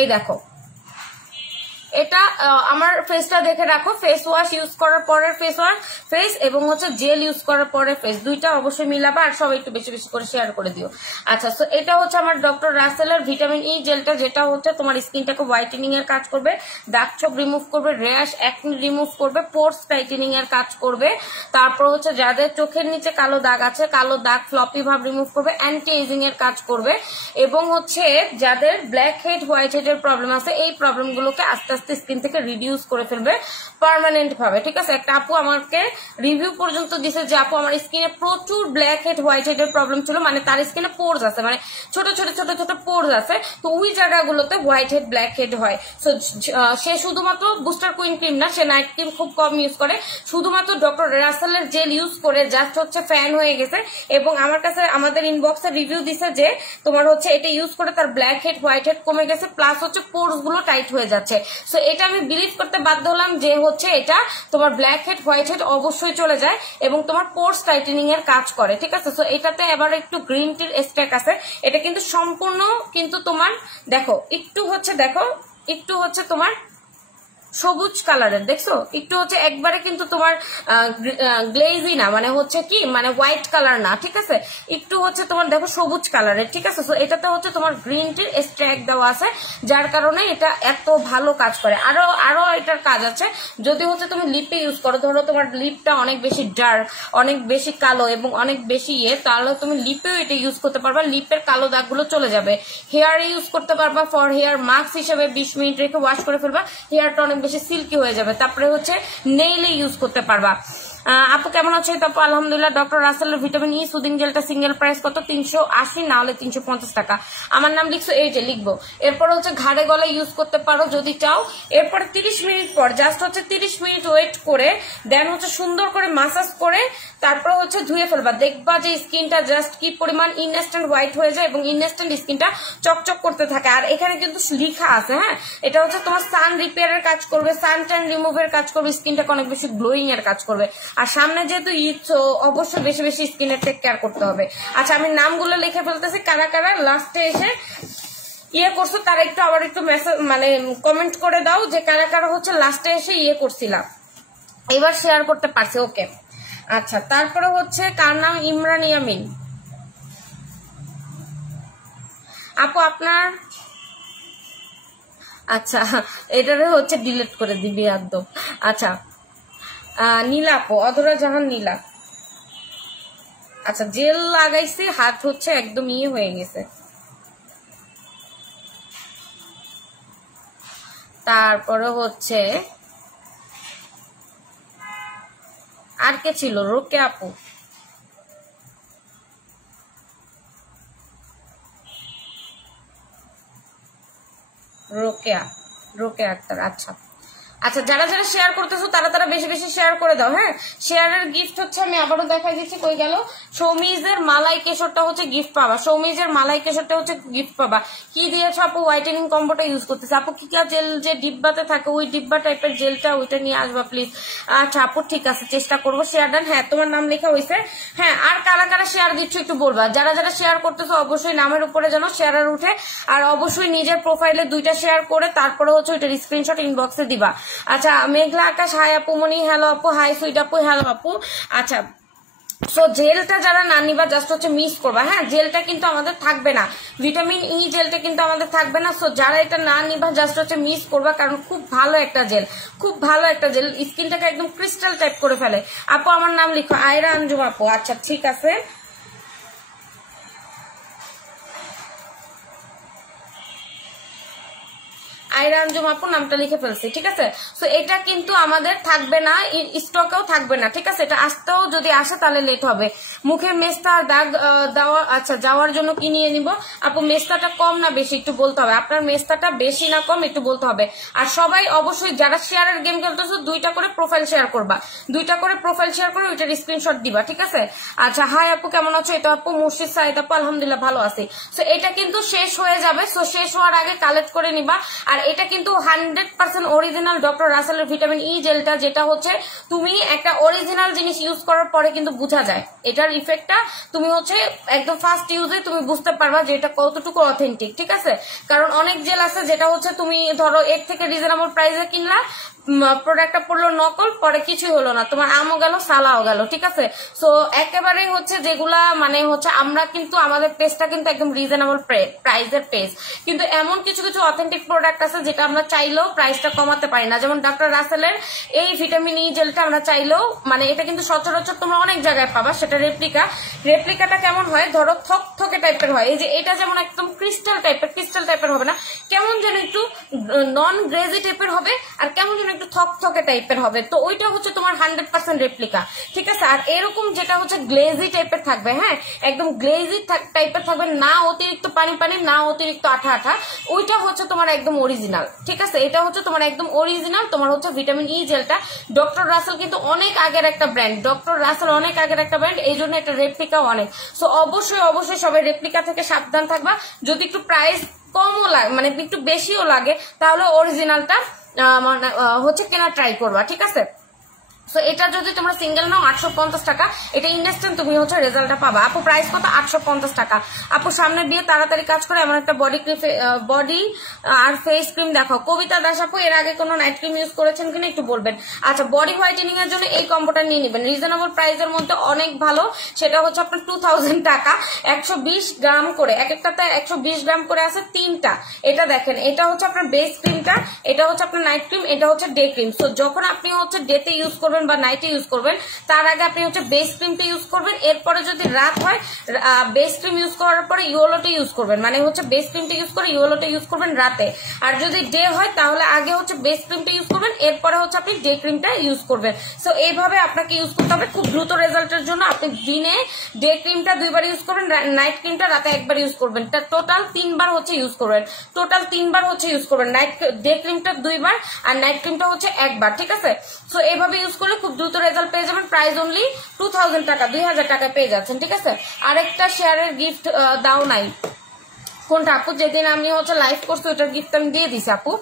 এই দেখো, এটা আমার ফেসটা দেখে রাখো। ফেস ওয়াশ ইউজ করার পরের ফেস এবং হচ্ছে জেল ইউজ করার পরের ফেস, দুইটা অবশ্যই মিলাবা আর সবাই একটু বেশি বেশি করে শেয়ার করে দিও। আচ্ছা, সো এটা হচ্ছে আমার ডক্টর রাসেলের ভিটামিন ই জেলটা, যেটা হচ্ছে তোমার স্কিনটাকে হোয়াইটেনিং এর কাজ করবে, দাগ ছোপ রিমুভ করবে, র্যাশ অ্যাকনি রিমুভ করবে, পোর্স টাইটেনিং এর কাজ করবে। তারপর হচ্ছে যাদের চোখের নিচে কালো দাগ আছে, কালো দাগ ফ্লপি ভাব রিমুভ করবে, অ্যান্টি এজিং এর কাজ করবে, এবং হচ্ছে যাদের ব্ল্যাক হেড হোয়াইট হেড এর প্রবলেম আছে এই প্রবলেমগুলোকে আস্তে আস্তে আস্তে স্কিন থেকে রিডিউস করে ফেলবে পার্মানেন্ট ভাবে, ঠিক আছে। একটা আপু আমাকে রিভিউ পর্যন্ত দিছে যে আপু আমার স্কিনে প্রচুর ব্ল্যাক হেড হোয়াইট হেডের প্রবলেম ছিল, মানে তার স্কিনে পোর্স আছে, মানে ছোট ছোট ছোট ছোট পোর্স আছে, তো ওই জায়গাগুলোতে হোয়াইট হেড ব্ল্যাক হেড হয়। সো সে শুধুমাত্র বুস্টার কুইন ক্রিম না, সে নাইট ক্রিম খুব কম ইউজ করে, শুধুমাত্র ডক্টর রাসেলের জেল ইউজ করে জাস্ট হচ্ছে ফ্যান হয়ে গেছে, এবং আমার কাছে আমাদের ইনবক্সে রিভিউ দিছে যে তোমার হচ্ছে এটা ইউজ করে তার ব্ল্যাক হেড হোয়াইট হেড কমে গেছে, প্লাস হচ্ছে পোর্স গুলো টাইট হয়ে যাচ্ছে। সো এটা আমি বিলিভ করতে বাধ্য হলাম যে হচ্ছে এটা তোমার ব্ল্যাক হেড হোয়াইট হেড অবশ্যই চলে যায় এবং তোমার পোর্স টাইটেনিং এর কাজ করে, ঠিক আছে। সো এটাতে আবার একটু গ্রিন টির স্ট্যাক আছে, এটা কিন্তু সম্পূর্ণ কিন্তু তোমার দেখো একটু হচ্ছে তোমার সবুজ কালারের, দেখছো একটু হচ্ছে একবারে কিন্তু তোমার গ্লেজি না, মানে হচ্ছে কি মানে হোয়াইট কালার না, ঠিক আছে, একটু হচ্ছে তোমার দেখো সবুজ কালারের, ঠিক আছে। তো এটাতে হচ্ছে তোমার গ্রিন টির স্ট্র্যাক দেওয়া আছে, যার কারণে এটা এত ভালো কাজ করে। আরো এটার কাজ আছে, যদি হচ্ছে তুমি লিপে ইউজ করো, ধরো তোমার লিপটা অনেক বেশি ডার্ক, অনেক বেশি কালো এবং অনেক বেশি তাহলে তুমি লিপেও এটা ইউজ করতে পারবা, লিপের কালো দাগগুলো চলে যাবে। হেয়ারে ইউজ করতে পারবা ফর হেয়ার মাস্ক হিসেবে 20 মিনিট রেখে ওয়াশ করে ফেলবা, হেয়ারটা অনেক বেশি সিল্কি হয়ে যাবে। তারপরে হচ্ছে নেইলে ইউজ করতে পারবা। আপু কেমন আছে? আপু আলহামদুলিল্লাহ। ডক্টর রাসেলের ভিটামিন ই সুদিং জেলটা সিঙ্গেল প্রাইস কত? 380, না হলে 350 টাকা। আমার নাম লিখছো, এই যে লিখবো। এরপর হচ্ছে ঘাড়ে গলায় ইউজ করতে পারো যদি চাও। এরপর 30 মিনিট পর জাস্ট হচ্ছে 30 মিনিট ওয়েট করে দেন হচ্ছে সুন্দর করে মাসাজ করে তারপর হচ্ছে ধুয়ে ফেলবা, দেখবা যে স্কিনটা জাস্ট কি পরিমাণ ইনস্ট্যান্ট হোয়াইট হয়ে যায় এবং ইনস্ট্যান্ট স্কিনটা চকচক করতে থাকে। আর এখানে কিন্তু লেখা আছে, হ্যাঁ, এটা হচ্ছে তোমার সান রিপেয়ারের কাজ করবে, সান ট্যান রিমুভের কাজ করবে, স্কিনটাকে অনেক বেশি গ্লোয়িং এর কাজ করবে। আর সামনে যেহেতু ঈদ, তো অবশ্যই বেশি বেশি স্কিনের টেক কেয়ার করতে হবে। আচ্ছা, আমি নামগুলো লিখে ফেলতেছি, কারা কারা লাস্টে এসে করছো তারা একটু আবার একটু মেসেজ মানে কমেন্ট করে দাও যে কারা কারা হচ্ছে লাস্টে এসে করছিলাম, এবার শেয়ার করতে পারছে। ওকে, আচ্ছা, তারপরে হচ্ছে কার নাম? ইমরান ইয়ামিন। আপু আপনার, আচ্ছা এটারে হচ্ছে ডিলিট করে দিবি একদম। আচ্ছা, নীলা আপু, অধরা জাহান নীলা। আচ্ছা, জেল লাগাইছি, হাত হচ্ছে একদম হয়ে গেছে। তারপরে হচ্ছে আর কে ছিল? রোকে আপু, রোকে আক্তার। আচ্ছা আচ্ছা, যারা যারা শেয়ার করতেছো তারা বেশি বেশি শেয়ার করে দাও। হ্যাঁ, শেয়ারের গিফট হচ্ছে আমি আবারও দেখাই দিচ্ছি, কই গেল? সৌমিজের মালাই কেশরটা হচ্ছে গিফট পাবা, সৌমিজের মালাই কেশরটা হচ্ছে গিফট পাবা। কি দিয়েছো আপু? হোয়াইটেনিং কম্বোটা ইউজ করতেছে। আপু কিকা জেল যে ডিব্বাতে থাকে ওই ডিব্বা টাইপের জেলটা, ওইটা নিয়ে আসবা প্লিজ। আচ্ছা আপু, ঠিক আছে, চেষ্টা করবো। Share done. হ্যাঁ, তোমার নাম লেখা হয়েছে। হ্যাঁ, আর কারা কারা শেয়ার দিচ্ছ একটু বলবা। যারা যারা শেয়ার করতেছো অবশ্যই নামের উপরে যেন শেয়ারের উঠে, আর অবশ্যই নিজের প্রোফাইলে 2টা শেয়ার করে তারপরে হচ্ছে ওইটার স্ক্রিনশট ইনবক্সে দিবা। আচ্ছা, মেঘলা আকাশ, হাই আপু মনি, হ্যালো আপু, হাই সুইট আপু, হ্যালো আপু। আচ্ছা, সো জেলটা যারা না নিবা জাস্ট হচ্ছে মিস করবা। হ্যাঁ, জেলটা কিন্তু আমাদের থাকবে না, ভিটামিন ই জেলটা কিন্তু আমাদের থাকবে না। সো যারা এটা না নিবা জাস্ট হচ্ছে মিস করবা, কারণ খুব ভালো একটা জেল, খুব ভালো একটা জেল, স্কিনটাকে একদম ক্রিস্টাল টাইপ করে ফেলে। আপু আমার নাম লিখো, আয়রা আঞ্জুম আপু। আচ্ছা ঠিক আছে, আয়রা আঞ্জুম আপু নামটা লিখে ফেলছি, ঠিক আছে। সো এটা কিন্তু আমাদের থাকবে না, স্টকেও থাকবে না, ঠিক আছে। এটা আসতেও যদি আসে তাহলে লেট হবে। মুখের মেস্তা দাগ দেওয়া, আচ্ছা যাওয়ার জন্য কি নিয়ে নিব আপু? মেস্তাটা কম না বেশি একটু বলতে হবে, আপনার মেস্তাটা বেশি না কম একটু বলতে হবে। আর সবাই অবশ্যই যারা শেয়ারের গেম খেলতেছো 2টা করে প্রোফাইল শেয়ার করবা, 2টা করে প্রোফাইল শেয়ার করে ওইটার স্ক্রিনশট দিবা, ঠিক আছে। আচ্ছা, হাই আপু কেমন আছো? এটা আপু মুর্শিদ সাইদ আপু, আলহামদুলিল্লাহ ভালো আছি। সো এটা কিন্তু শেষ হয়ে যাবে, সো শেষ হওয়ার আগে কালেক্ট করে নিবা। আর এটা কিন্তু 100% অরিজিনাল ডক্টর রাসেলের ভিটামিন ই জেলটা, যেটা হচ্ছে তুমি একটা অরিজিনাল জিনিস ইউজ করার পরে কিন্তু বোঝা যায় এটার ইফেক্টটা। তুমি হচ্ছে একদম ফার্স্ট ইউজে তুমি বুঝতে পারবা যে এটা কতটুকু অথেন্টিক, ঠিক আছে। কারণ অনেক জেল আছে যেটা হচ্ছে তুমি ধরো এর থেকে রিজনেবল প্রাইসে কিনলা, প্রোডাক্টটা পড়লো নকল, পরে কিছুই হলো না, তোমার আমও গেল সালাও গেল, ঠিক আছে। সো একেবারেই হচ্ছে যেগুলা মানে হচ্ছে আমরা কিন্তু আমাদের পেজটা কিন্তু একদম রিজনেবল প্রাইসের পেজ, কিন্তু এমন কিছু কিছু অথেন্টিক প্রোডাক্ট আছে যেটা আমরা চাইলেও প্রাইসটা কমাতে পারি না। যেমন ডক্টর রাসেলের এই ভিটামিন ই জেলটা আমরা চাইলেও মানে এটা কিন্তু সচরাচর তোমরা অনেক জায়গায় পাবা, সেটা রেপ্লিকাটা কেমন হয়, ধরো থকথকে টাইপের হয়। এই যে এটা যেমন একদম ক্রিস্টাল টাইপের হবে না, কেমন যেন একটু নন গ্রেজি টাইপের হবে, আর কেমন যেন একটু থকথকে টাইপের হবে। তো ওইটা হচ্ছে তোমার 100% রেপ্লিকা, ঠিক আছে। আর এরকম যেটা হচ্ছে গ্লেজি টাইপের থাকবে, হ্যাঁ একদম গ্লেজি টাইপের থাকবে, না অতিরিক্ত পানি না অতিরিক্ত আঠা, ওইটা হচ্ছে তোমার একদম অরিজিনাল, ঠিক আছে। এটা হচ্ছে তোমার একদম অরিজিনাল তোমার হচ্ছে ভিটামিন ই জেলটা। ডক্টর রাসেল কিন্তু অনেক আগের একটা ব্র্যান্ড, এই জন্য এটা রেপ্লিকাও অনেক। সো অবশ্যই সবাই রেপ্লিকা থেকে সাবধান থাকবা। যদি একটু প্রাইস কমও লাগে মানে একটু বেশিও লাগে, তাহলে অরিজিনালটা মানে হচ্ছে কেনা ট্রাই করবা, ঠিক আছে। সো এটা যদি তোমরা সিঙ্গেল নাও 850 টাকা, এটা ইনস্ট্যান্ট তুমি হচ্ছে রেজাল্টটা পাবা। আপু প্রাইস কত? 850 টাকা। আপু সামনে বিয়ে তাড়াতাড়ি কাজ করে এমন একটা বডি আর ফেস ক্রিম দেখাও। কবিতা দাস আপু এর আগে কোনো নাইট ক্রিম ইউজ করেছেন কিনা একটু বলবেন। আচ্ছা, বডি হোয়াইটেনিং এর জন্য এই কম্বোটা নিয়ে নেবেন, রিজনেবল প্রাইসের মধ্যে অনেক ভালো। সেটা হচ্ছে আপনার 2000 টাকা, 120 গ্রাম করে, এক একটাতে 120 গ্রাম করে আছে, 3টা। এটা দেখেন, এটা হচ্ছে আপনার বেস ক্রিমটা, এটা হচ্ছে আপনার নাইট ক্রিম, এটা হচ্ছে ডে ক্রিম। সো যখন আপনি হচ্ছে ডেতে ইউজ করবেন বা নাইটে ইউজ করবেন, তার আগে আপনি হচ্ছে বেস ক্রিমটা ইউজ করবেন। এরপরে যদি রাত হয়, বেস ক্রিম ইউজ করার পরে ইউলোটা ইউজ করবেন, মানে হচ্ছে বেস ক্রিমটা ইউজ করে ইউলোটা ইউজ করবেন রাতে। আর যদি ডে হয় তাহলে আগে হচ্ছে বেস ক্রিমটা ইউজ করবেন, এরপরে হচ্ছে আপনি ডে ক্রিমটা ইউজ করবেন। সো এইভাবে আপনাকে ইউজ করতে হবে খুব দ্রুত রেজাল্টের জন্য। আপনি দিনে ডে ক্রিমটা 2বার ইউজ করবেন, নাইট ক্রিমটা রাতে 1বার ইউজ করবেন, টোটাল 3বার হচ্ছে ইউজ করবেন, ডে ক্রিমটা 2বার আর নাইট ক্রিমটা হচ্ছে 1বার, ঠিক আছে। সো এইভাবে ইউজ করলে খুব দ্রুত রেজাল্ট পেয়ে যাবেন। প্রাইস অনলি 2000 টাকা, 2000 টাকায় পেয়ে যাচ্ছেন, ঠিক আছে। আরেকটা শেয়ারের গিফট দাও নাই কোনটা আপু? যেদিন আমি হচ্ছে লাইভ করছি ওটার গিফট আমি দিয়ে দিছি আপু।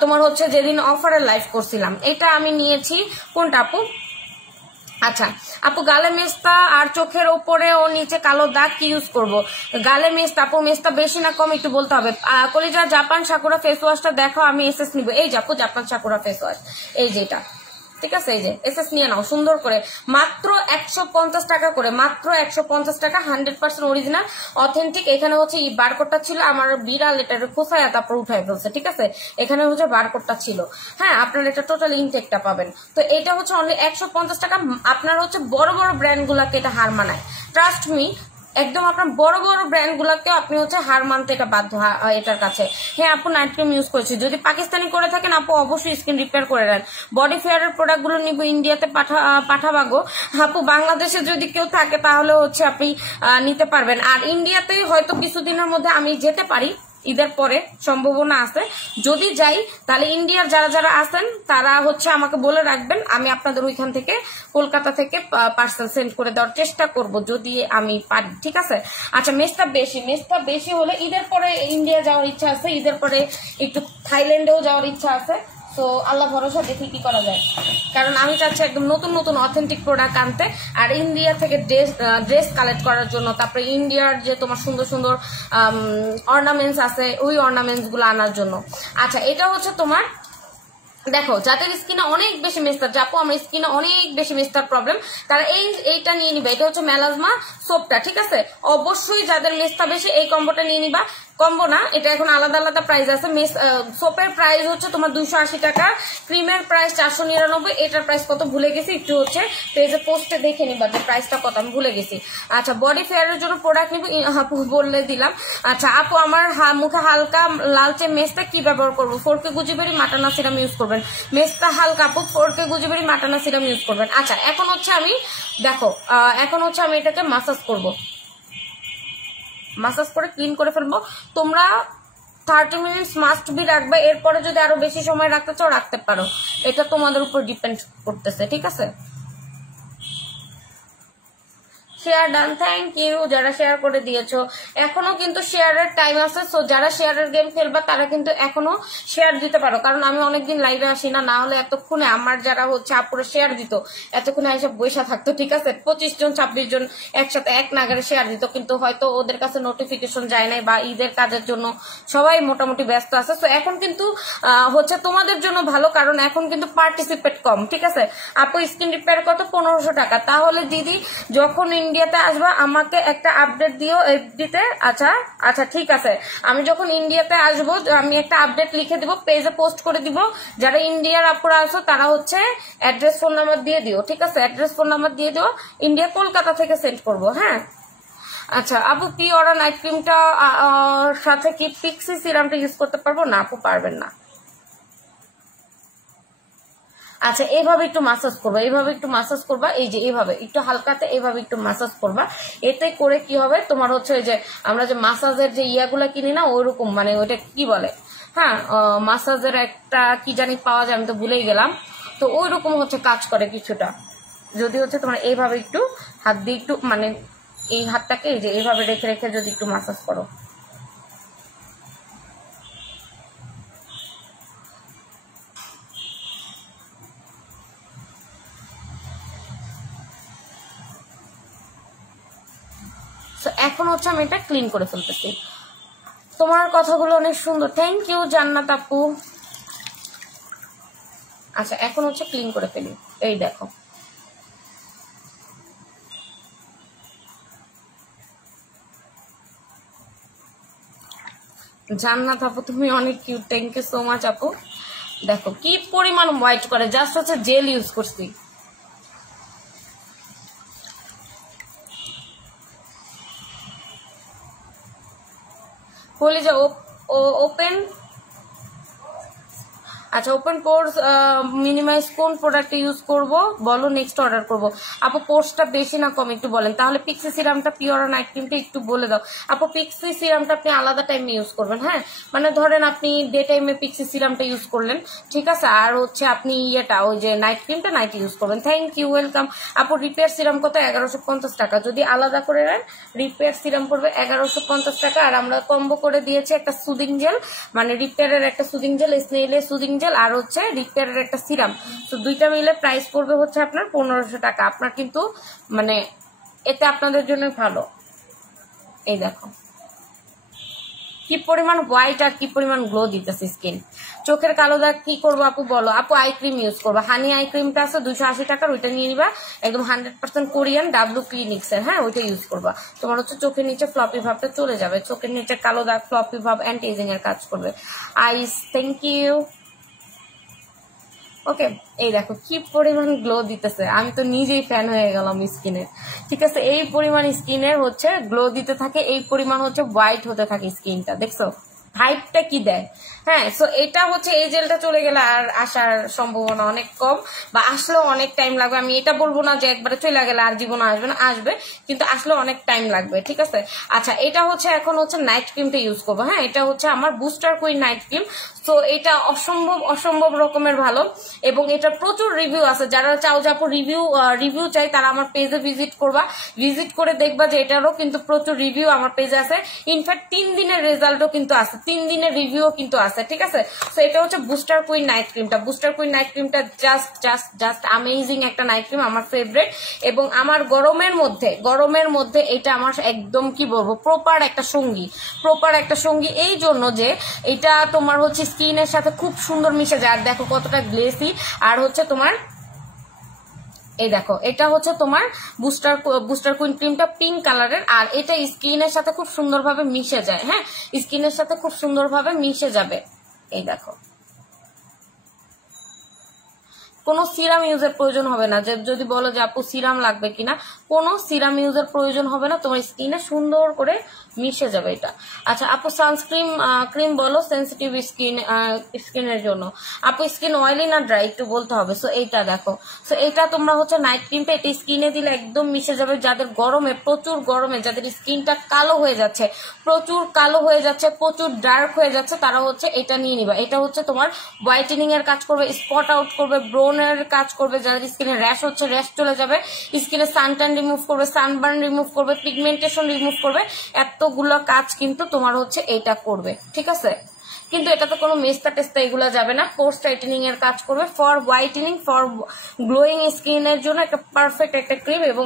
তোমার হচ্ছে যেদিন অফারের লাইভ করছিলাম এটা আমি নিয়েছি। কোনটা আপু? আচ্ছা আপু, গালে মেস্তা আর চোখের ওপরে ও নিচে কালো দাগ কি ইউজ করবো? গালে মেস্তা আপু, মেস্তা বেশি না কম একটু বলতে হবে। কলিজা জাপান সাকুরা ফেস ওয়াশটা দেখো, আমি এসএস নিবো। এই যে আপু জাপান সাকুরা ফেস ওয়াশ, এই যে এটা, ঠিক আছে। এই যে এসএস নিয়ে নাও সুন্দর করে, মাত্র 150 টাকা করে, মাত্র 150 টাকা, 100% অরিজিনাল অথেন্টিক। এখানে হচ্ছে এই বারকোডটা ছিল, আমার বিড়াল এটা খোসায় তারপর উঠায় ফেলছে, ঠিক আছে। এখানে হচ্ছে বারকোডটা ছিল, হ্যাঁ আপনার এটা টোটাল ইনটেকটা পাবেন। তো এটা হচ্ছে অনলি 150 টাকা। আপনার হচ্ছে বড় বড় ব্র্যান্ড গুলাকে এটা হার মানায়, ট্রাস্ট মি। একদম আপনার বড় বড় ব্র্যান্ড গুলাকে আপনি হচ্ছে হার মানতে এটা বাধ্য এটার কাছে। হ্যাঁ আপু নাইট ক্রিম ইউজ করেছি, যদি পাকিস্তানি করে থাকেন আপু অবশ্যই স্কিন রিপেয়ার করে নেন। বডি ফেয়ারের প্রোডাক্ট গুলো নিব, ইন্ডিয়াতে পাঠাবাগো আপু। বাংলাদেশে যদি কেউ থাকে তাহলে হচ্ছে আপনি নিতে পারবেন। আর ইন্ডিয়াতেই হয়তো কিছুদিনের মধ্যে আমি যেতে পারি, ঈদের পরে সম্ভাবনা আছে। যদি যাই তাহলে ইন্ডিয়ার যারা যারা আছেন তারা হচ্ছে আমাকে বলে রাখবেন, আমি আপনাদের ওইখান থেকে কলকাতা থেকে পার্সেল সেন্ড করে দেওয়ার চেষ্টা করব যদি আমি পারি, ঠিক আছে। আচ্ছা, মেস্তা বেশি হলে ঈদের পরে ইন্ডিয়া যাওয়ার ইচ্ছা আছে, ঈদের পরে একটু থাইল্যান্ডেও যাওয়ার ইচ্ছা আছে। তো আল্লাহ ভরসা, দেখি কি করা যায়। কারণ আমি চাচ্ছি একদম নতুন নতুন অথেন্টিক প্রোডাক্ট আনতে, আর ইন্ডিয়া থেকে ড্রেস কালেক্ট করার জন্য, তারপরে ইন্ডিয়ার যে তোমার সুন্দর সুন্দর অর্নামেন্টস আছে ওই অর্নামেন্টস গুলো আনার জন্য। আচ্ছা, এটা হচ্ছে তোমার দেখো যাদের স্কিনে অনেক বেশি মেস্তার, যাপো আমার স্কিনে অনেক বেশি মেস্তার প্রবলেম, তারা এইটা নিয়ে নিবে। এটা হচ্ছে মেলাজমা সোপটা, ঠিক আছে। অবশ্যই যাদের মেস্তা বেশি এই কম্বোটা নিয়ে নিবা। কম্বো না, এটা এখন আলাদা আলাদা প্রাইস আছে। সোপের প্রাইস হচ্ছে তোমার 280 টাকা, ক্রিমের প্রাইস 499। এটার প্রাইস কত ভুলে গেছি, একটু হচ্ছে পেজে পোস্টে দেখে নিবা যে প্রাইসটা কত, আমি ভুলে গেছি। আচ্ছা, বডি ফেয়ারের জন্য প্রোডাক্ট নিব, আপু বললে দিলাম। আচ্ছা আপু, আমার মুখে হালকা লালচে মেস্তা কি ব্যবহার করবো? 4K গুজিবেরি মাটানা সিরাম ইউজ করবেন। মেস্তা হালকা আপু, 4K গুজিবেরি মাটানা সিরাম ইউজ করবেন। আচ্ছা, এখন হচ্ছে আমি এটাকে মাসাজ করবো, মাসাজ করে ক্লিন করে ফেলবো। তোমরা 30 মিনিটস মাস্ট বি রাখবে, এরপরে যদি আরো বেশি সময় রাখতে চাও রাখতে পারো, এটা তোমাদের উপর ডিপেন্ড করতেছে, ঠিক আছে। শেয়ার ডান, থ্যাংক ইউ যারা শেয়ার করে দিয়েছো। এখনো কিন্তু শেয়ারের টাইম আছে, সো যারা শেয়ারের গেম খেলবা তারা কিন্তু এখনো শেয়ার দিতে পারো, কারণ আমি অনেকদিন লাইভে আসি না, না হলে এতক্ষণে আমার যারা হচ্ছে আপুরে শেয়ার দিত এতক্ষণে এসব বৈশা থাকতো, ঠিক আছে, 25 জন 26 জন একসাথে এক নাগারে শেয়ার দিত, কিন্তু হয়তো ওদের কাছে নোটিফিকেশন যায় নাই বা ঈদের কাজের জন্য সবাই মোটামুটি ব্যস্ত আছে। তো এখন কিন্তু হচ্ছে তোমাদের জন্য ভালো, কারণ এখন কিন্তু পার্টিসিপেট কম, ঠিক আছে। আপু স্ক্রিন রিপেয়ার কত? 1500 টাকা। তাহলে দিদি যখন ইন্ডিয়াতে আসবা আমাকে একটা আপডেট দিও এফডিতে। আচ্ছা আচ্ছা ঠিক আছে, আমি যখন ইন্ডিয়াতে আসবো আমি একটা আপডেট লিখে দিব, পেজে পোস্ট করে দিব। যারা ইন্ডিয়ার আপুরা আছো তারা হচ্ছে অ্যাড্রেস ফোন নাম্বার দিয়ে দিও, ঠিক আছে, অ্যাড্রেস ফোন নাম্বার দিয়ে দিও, ইন্ডিয়া কলকাতা থেকে সেন্ড করবো, হ্যাঁ। আচ্ছা আপু কি ওরা নাইট ক্রিমটা সাথে কি পিক্সি সিরামটা ইউজ করতে পারবো? না আপু পারবেন না। আচ্ছা এইভাবে একটু মাসাজ করবা, এইভাবে একটু মাসাজ করবা, এই যে এইভাবে একটু হালকাতে এইভাবে একটু মাসাজ করবা। এতে করে কি হবে তোমার হচ্ছে ওই যে আমরা যে মাসাজের যে ইয়াগুলা কিনি না ওইরকম, মানে ওইটা কি বলে, হ্যাঁ মাসাজের একটা কি জানি পাওয়া যায়, আমি তো ভুলেই গেলাম, তো ওইরকম হচ্ছে কাজ করে কিছুটা। যদি হচ্ছে তোমার এইভাবে একটু হাত দিয়ে একটু মানে এই হাতটাকে এই যে এইভাবে রেখে রেখে যদি একটু মাসাজ করো, এখন হচ্ছে আমি এটা ক্লিন করে ফেলতেছি। তোমার কথাগুলো অনেক সুন্দর, থ্যাংক ইউ জান্নাত আপু। আচ্ছা এখন হচ্ছে ক্লিন করে ফেলি, এই দেখো জান্নাত আপু তুমি অনেক cute, thank you so much আপু। দেখো কি পরিমাণ হোয়াইট করে, জাস্ট হচ্ছে জেল ইউজ করছি। বলি যে ওপেন, আচ্ছা ওপেন পোর্স মিনিমাইজ কোন প্রোডাক্ট ইউজ করব বলো, নেক্সট অর্ডার করব। আপু পোর্সটা বেশি না কম একটু বলেন, তাহলে পিক্সি সিরামটা পিওর নাইট ক্রিমটা একটু বলে দাও। আপু পিক্সি সিরামটা আপনি আলাদা টাইমে ইউজ করবেন, হ্যাঁ মানে ধরেন আপনি ডে টাইমে পিক্সি সিরামটা ইউজ করলেন, ঠিক আছে, আর হচ্ছে আপনি ইয়েটা ওই যে নাইট ক্রিমটা নাইট ইউজ করবেন। Thank you, welcome. আপু রিপেয়ার সিরাম কত? 1150 টাকা। যদি আলাদা করে নেন রিপেয়ার সিরাম পড়বে 1150 টাকা। আর আমরা কম্বো করে দিয়েছি একটা সুদিং জেল, মানে রিপেয়ারের একটা সুদিং জেল, স্নেইলের সুদিং জেল আর হচ্ছে রিপেয়ারের একটা সিরাম, তো দুইটা মিলে প্রাইস পড়বে হচ্ছে আপনার 1500 টাকা। আপনার কিন্তু মানে এতে আপনাদের জন্য ভালো। এই দেখো কি পরিমাণ হোয়াইট আর কি পরিমাণ গ্লো দিতেছে স্কিন। চোখের কালো দাগ কি করবো আপু বলো? আপু আই ক্রিম ইউজ করবো, হানি আই ক্রিমটা আছে 280 টাকার, ওইটা নিয়ে নিবা, একদম 100% কোরিয়ান ডাব্লু ক্লিনিক্স এর, হ্যাঁ ওইটা ইউজ করবা। তোমার হচ্ছে চোখের নিচে ফ্লপি ভাবটা চলে যাবে, চোখের নিচে কালো দাগ ফ্লপি ভাব অ্যান্টি এজিং এর কাজ করবে। আইস, থ্যাংক ইউ। ওকে এই দেখো কি পরিমাণ গ্লো দিতেছে, আমি তো নিজেই ফ্যান হয়ে গেলাম স্কিনের, ঠিক আছে। এই পরিমাণ স্কিনের হচ্ছে গ্লো দিতে থাকে, এই পরিমাণ হচ্ছে হোয়াইট হতে থাকে স্কিনটা, দেখছো হাইপটা কি দেয়, হ্যাঁ। সো এটা হচ্ছে এই জেলটা চলে গেলে আর আসার সম্ভাবনা অনেক কম, বা আসলেও অনেক টাইম লাগবে। আমি এটা বলবো না যে একবারে চলে গেলে আর জীবনে আসবে না, আসবে, কিন্তু আসলে অনেক টাইম লাগবে, ঠিক আছে। আচ্ছা এটা হচ্ছে এখন হচ্ছে নাইট ক্রিমটা ইউজ করবো, হ্যাঁ এটা হচ্ছে আমার বুস্টার কুইন নাইট ক্রিম। তো এটা অসম্ভব অসম্ভব রকমের ভালো, এবং এটা প্রচুর রিভিউ আছে। যারা চাও যে আপু রিভিউ চাই তারা আমার পেজে ভিজিট করবা, ভিজিট করে দেখবা যে এটারও কিন্তু প্রচুর রিভিউ আমার পেজে আছে। ইনফ্যাক্ট 3 দিনের রেজাল্টও কিন্তু আছে, 3 দিনের রিভিউও কিন্তু আছে, ঠিক আছে। তো এটা হচ্ছে বুস্টার কুইন নাইট ক্রিমটা। বুস্টার কুইন নাইট ক্রিমটা জাস্ট জাস্ট জাস্ট অ্যামেজিং একটা নাইট ক্রিম, আমার ফেভারিট। এবং আমার গরমের মধ্যে এটা আমার একদম কি বলবো প্রপার একটা সঙ্গী, এই জন্য যে এটা তোমার হচ্ছে স্কিনের সাথে খুব সুন্দর মিশে যায়। আর দেখো কতটা গ্লেসি, আর হচ্ছে তোমার এই দেখো এটা হচ্ছে তোমার বুস্টার কুইন ক্রিমটা পিঙ্ক কালারের, আর এটা স্কিনের সাথে খুব সুন্দরভাবে মিশে যায়, হ্যাঁ স্কিনের সাথে খুব সুন্দরভাবে মিশে যাবে। এই দেখো কোনো সিরাম ইউজের প্রয়োজন হবে না, যে যদি বলো যে আপু সিরাম লাগবে কিনা, কোনো সিরাম ইউজের প্রয়োজন হবে না, তোমার স্কিনে সুন্দর করে মিশে যাবে এটা। আচ্ছা আপু সানস্ক্রিন ক্রিম বলো সেন্সিটিভ স্কিনের জন্য। আপু স্কিন অয়েলি না ড্রাই একটু বলতে হবে। সো এইটা দেখো, সো এটা তোমরা হচ্ছে নাইট ক্রিমটা এটা স্কিনে দিলে একদম মিশে যাবে। যাদের প্রচুর গরমে যাদের স্কিনটা কালো হয়ে যাচ্ছে, প্রচুর ডার্ক হয়ে যাচ্ছে, তারা হচ্ছে এটা নিয়ে নিবা। এটা হচ্ছে তোমার হোয়াইটেনিং এর কাজ করবে, স্পট আউট করবে, ব্রোন টোনের কাজ করবে, যাদের স্কিনে র্যাশ হচ্ছে র্যাশ চলে যাবে, স্কিনে সানট্যান রিমুভ করবে, সানবার্ন রিমুভ করবে, পিগমেন্টেশন রিমুভ করবে, এতগুলো কাজ কিন্তু তোমার হচ্ছে এইটা করবে, ঠিক আছে। কিন্তু এটাতে কোনো মেস্তা টেস্তা এগুলো যাবে না, পোস্ট টাইটেনিং এর কাজ করবে, ফর হোয়াইটেনিং, ফর গ্লোয়িং স্কিনের জন্য একটা পারফেক্ট একটা ক্রিম। এবং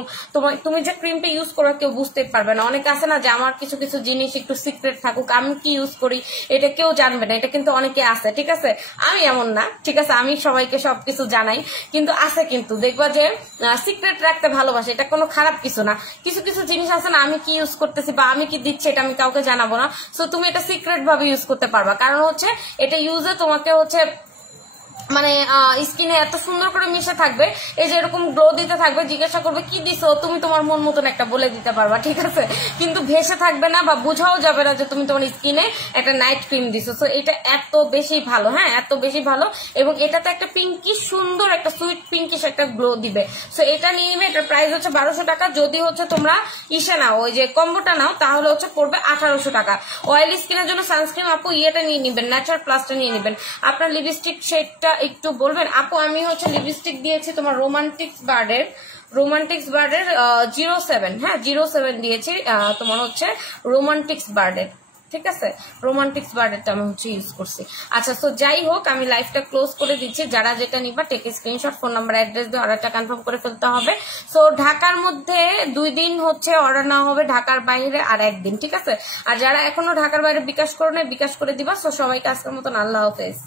তুমি যে ক্রিমটা ইউজ করো কেউ বুঝতে পারবে না। অনেকে আছে না যে আমার কিছু কিছু জিনিস একটু সিক্রেট থাকুক, আমি কি ইউজ করি এটা কেউ জানবে না, এটা কিন্তু অনেকে আছে, ঠিক আছে। আমি এমন না, ঠিক আছে, আমি সবাইকে সবকিছু জানাই, কিন্তু আছে কিন্তু দেখবা যে সিক্রেট রাখতে ভালোবাসে, এটা কোনো খারাপ কিছু না। কিছু কিছু জিনিস আছে না, আমি কি ইউজ করতেছি বা আমি কি দিচ্ছি এটা আমি কাউকে জানাবো না, সো তুমি এটা সিক্রেট ভাবে ইউজ করতে পারবা। কারণ হচ্ছে এটা ইউজে তোমাকে হচ্ছে মানে স্কিনে এত সুন্দর করে মিশে থাকবে, এই যে এরকম গ্লো দিতে থাকবে, জিজ্ঞাসা করবে কি দিছো, তুমি তোমার মন মতন একটা বলে দিতে পারবা, ঠিক আছে। কিন্তু ভেসে থাকবে না বা বোঝাও যাবে না যে তুমি তোমার স্কিনে একটা নাইট ক্রিম দিছো। সো এটা এত বেশি ভালো, হ্যাঁ এত বেশি ভালো। এবং এটাতে একটা পিঙ্কি সুন্দর একটা সুইট পিঙ্কিশ একটা গ্লো দিবে। সো এটা নিয়ে নেবে, এটার প্রাইস হচ্ছে 1200 টাকা। যদি হচ্ছে তোমরা ইসে নাও, ওই যে কম্বোটা নাও, তাহলে হচ্ছে পড়বে 1800 টাকা। অয়েলি স্কিনের জন্য সানস্ক্রিন আপু ইয়েটা নিয়ে নিবেন, ন্যাচার প্লাসটা নিয়ে নিবেন। আপনার লিপস্টিক শেডটা একটু বলবেন আপু। আমি হচ্ছে লিপস্টিক দিয়েছি তোমার রোমান্টিক্স বার্ডের 07, হ্যাঁ 07 দিয়েছি তোমার হচ্ছে রোমান্টিক্স বার্ডের, ঠিক আছে। রোমান্টিক্স বার্ডেরটা আমি হচ্ছে ইউজ করছি। আচ্ছা, তো যাই হোক আমি লাইভটা ক্লোজ করে দিচ্ছি। যারা যেটা নিবা take screenshot, phone number, address দিয়ে অর্ডারটা কনফার্ম করে ফেলতে হবে। সো ঢাকার মধ্যে 2 দিন হচ্ছে অর্ডার নেওয়া হবে, ঢাকার বাইরে আর 1 দিন, ঠিক আছে। আর যারা এখনো ঢাকার বাইরে বিকাশ করে নেয় বিকাশ করে দিবা। সো সবাইকে আজকের মতন আল্লাহ হাফেজ।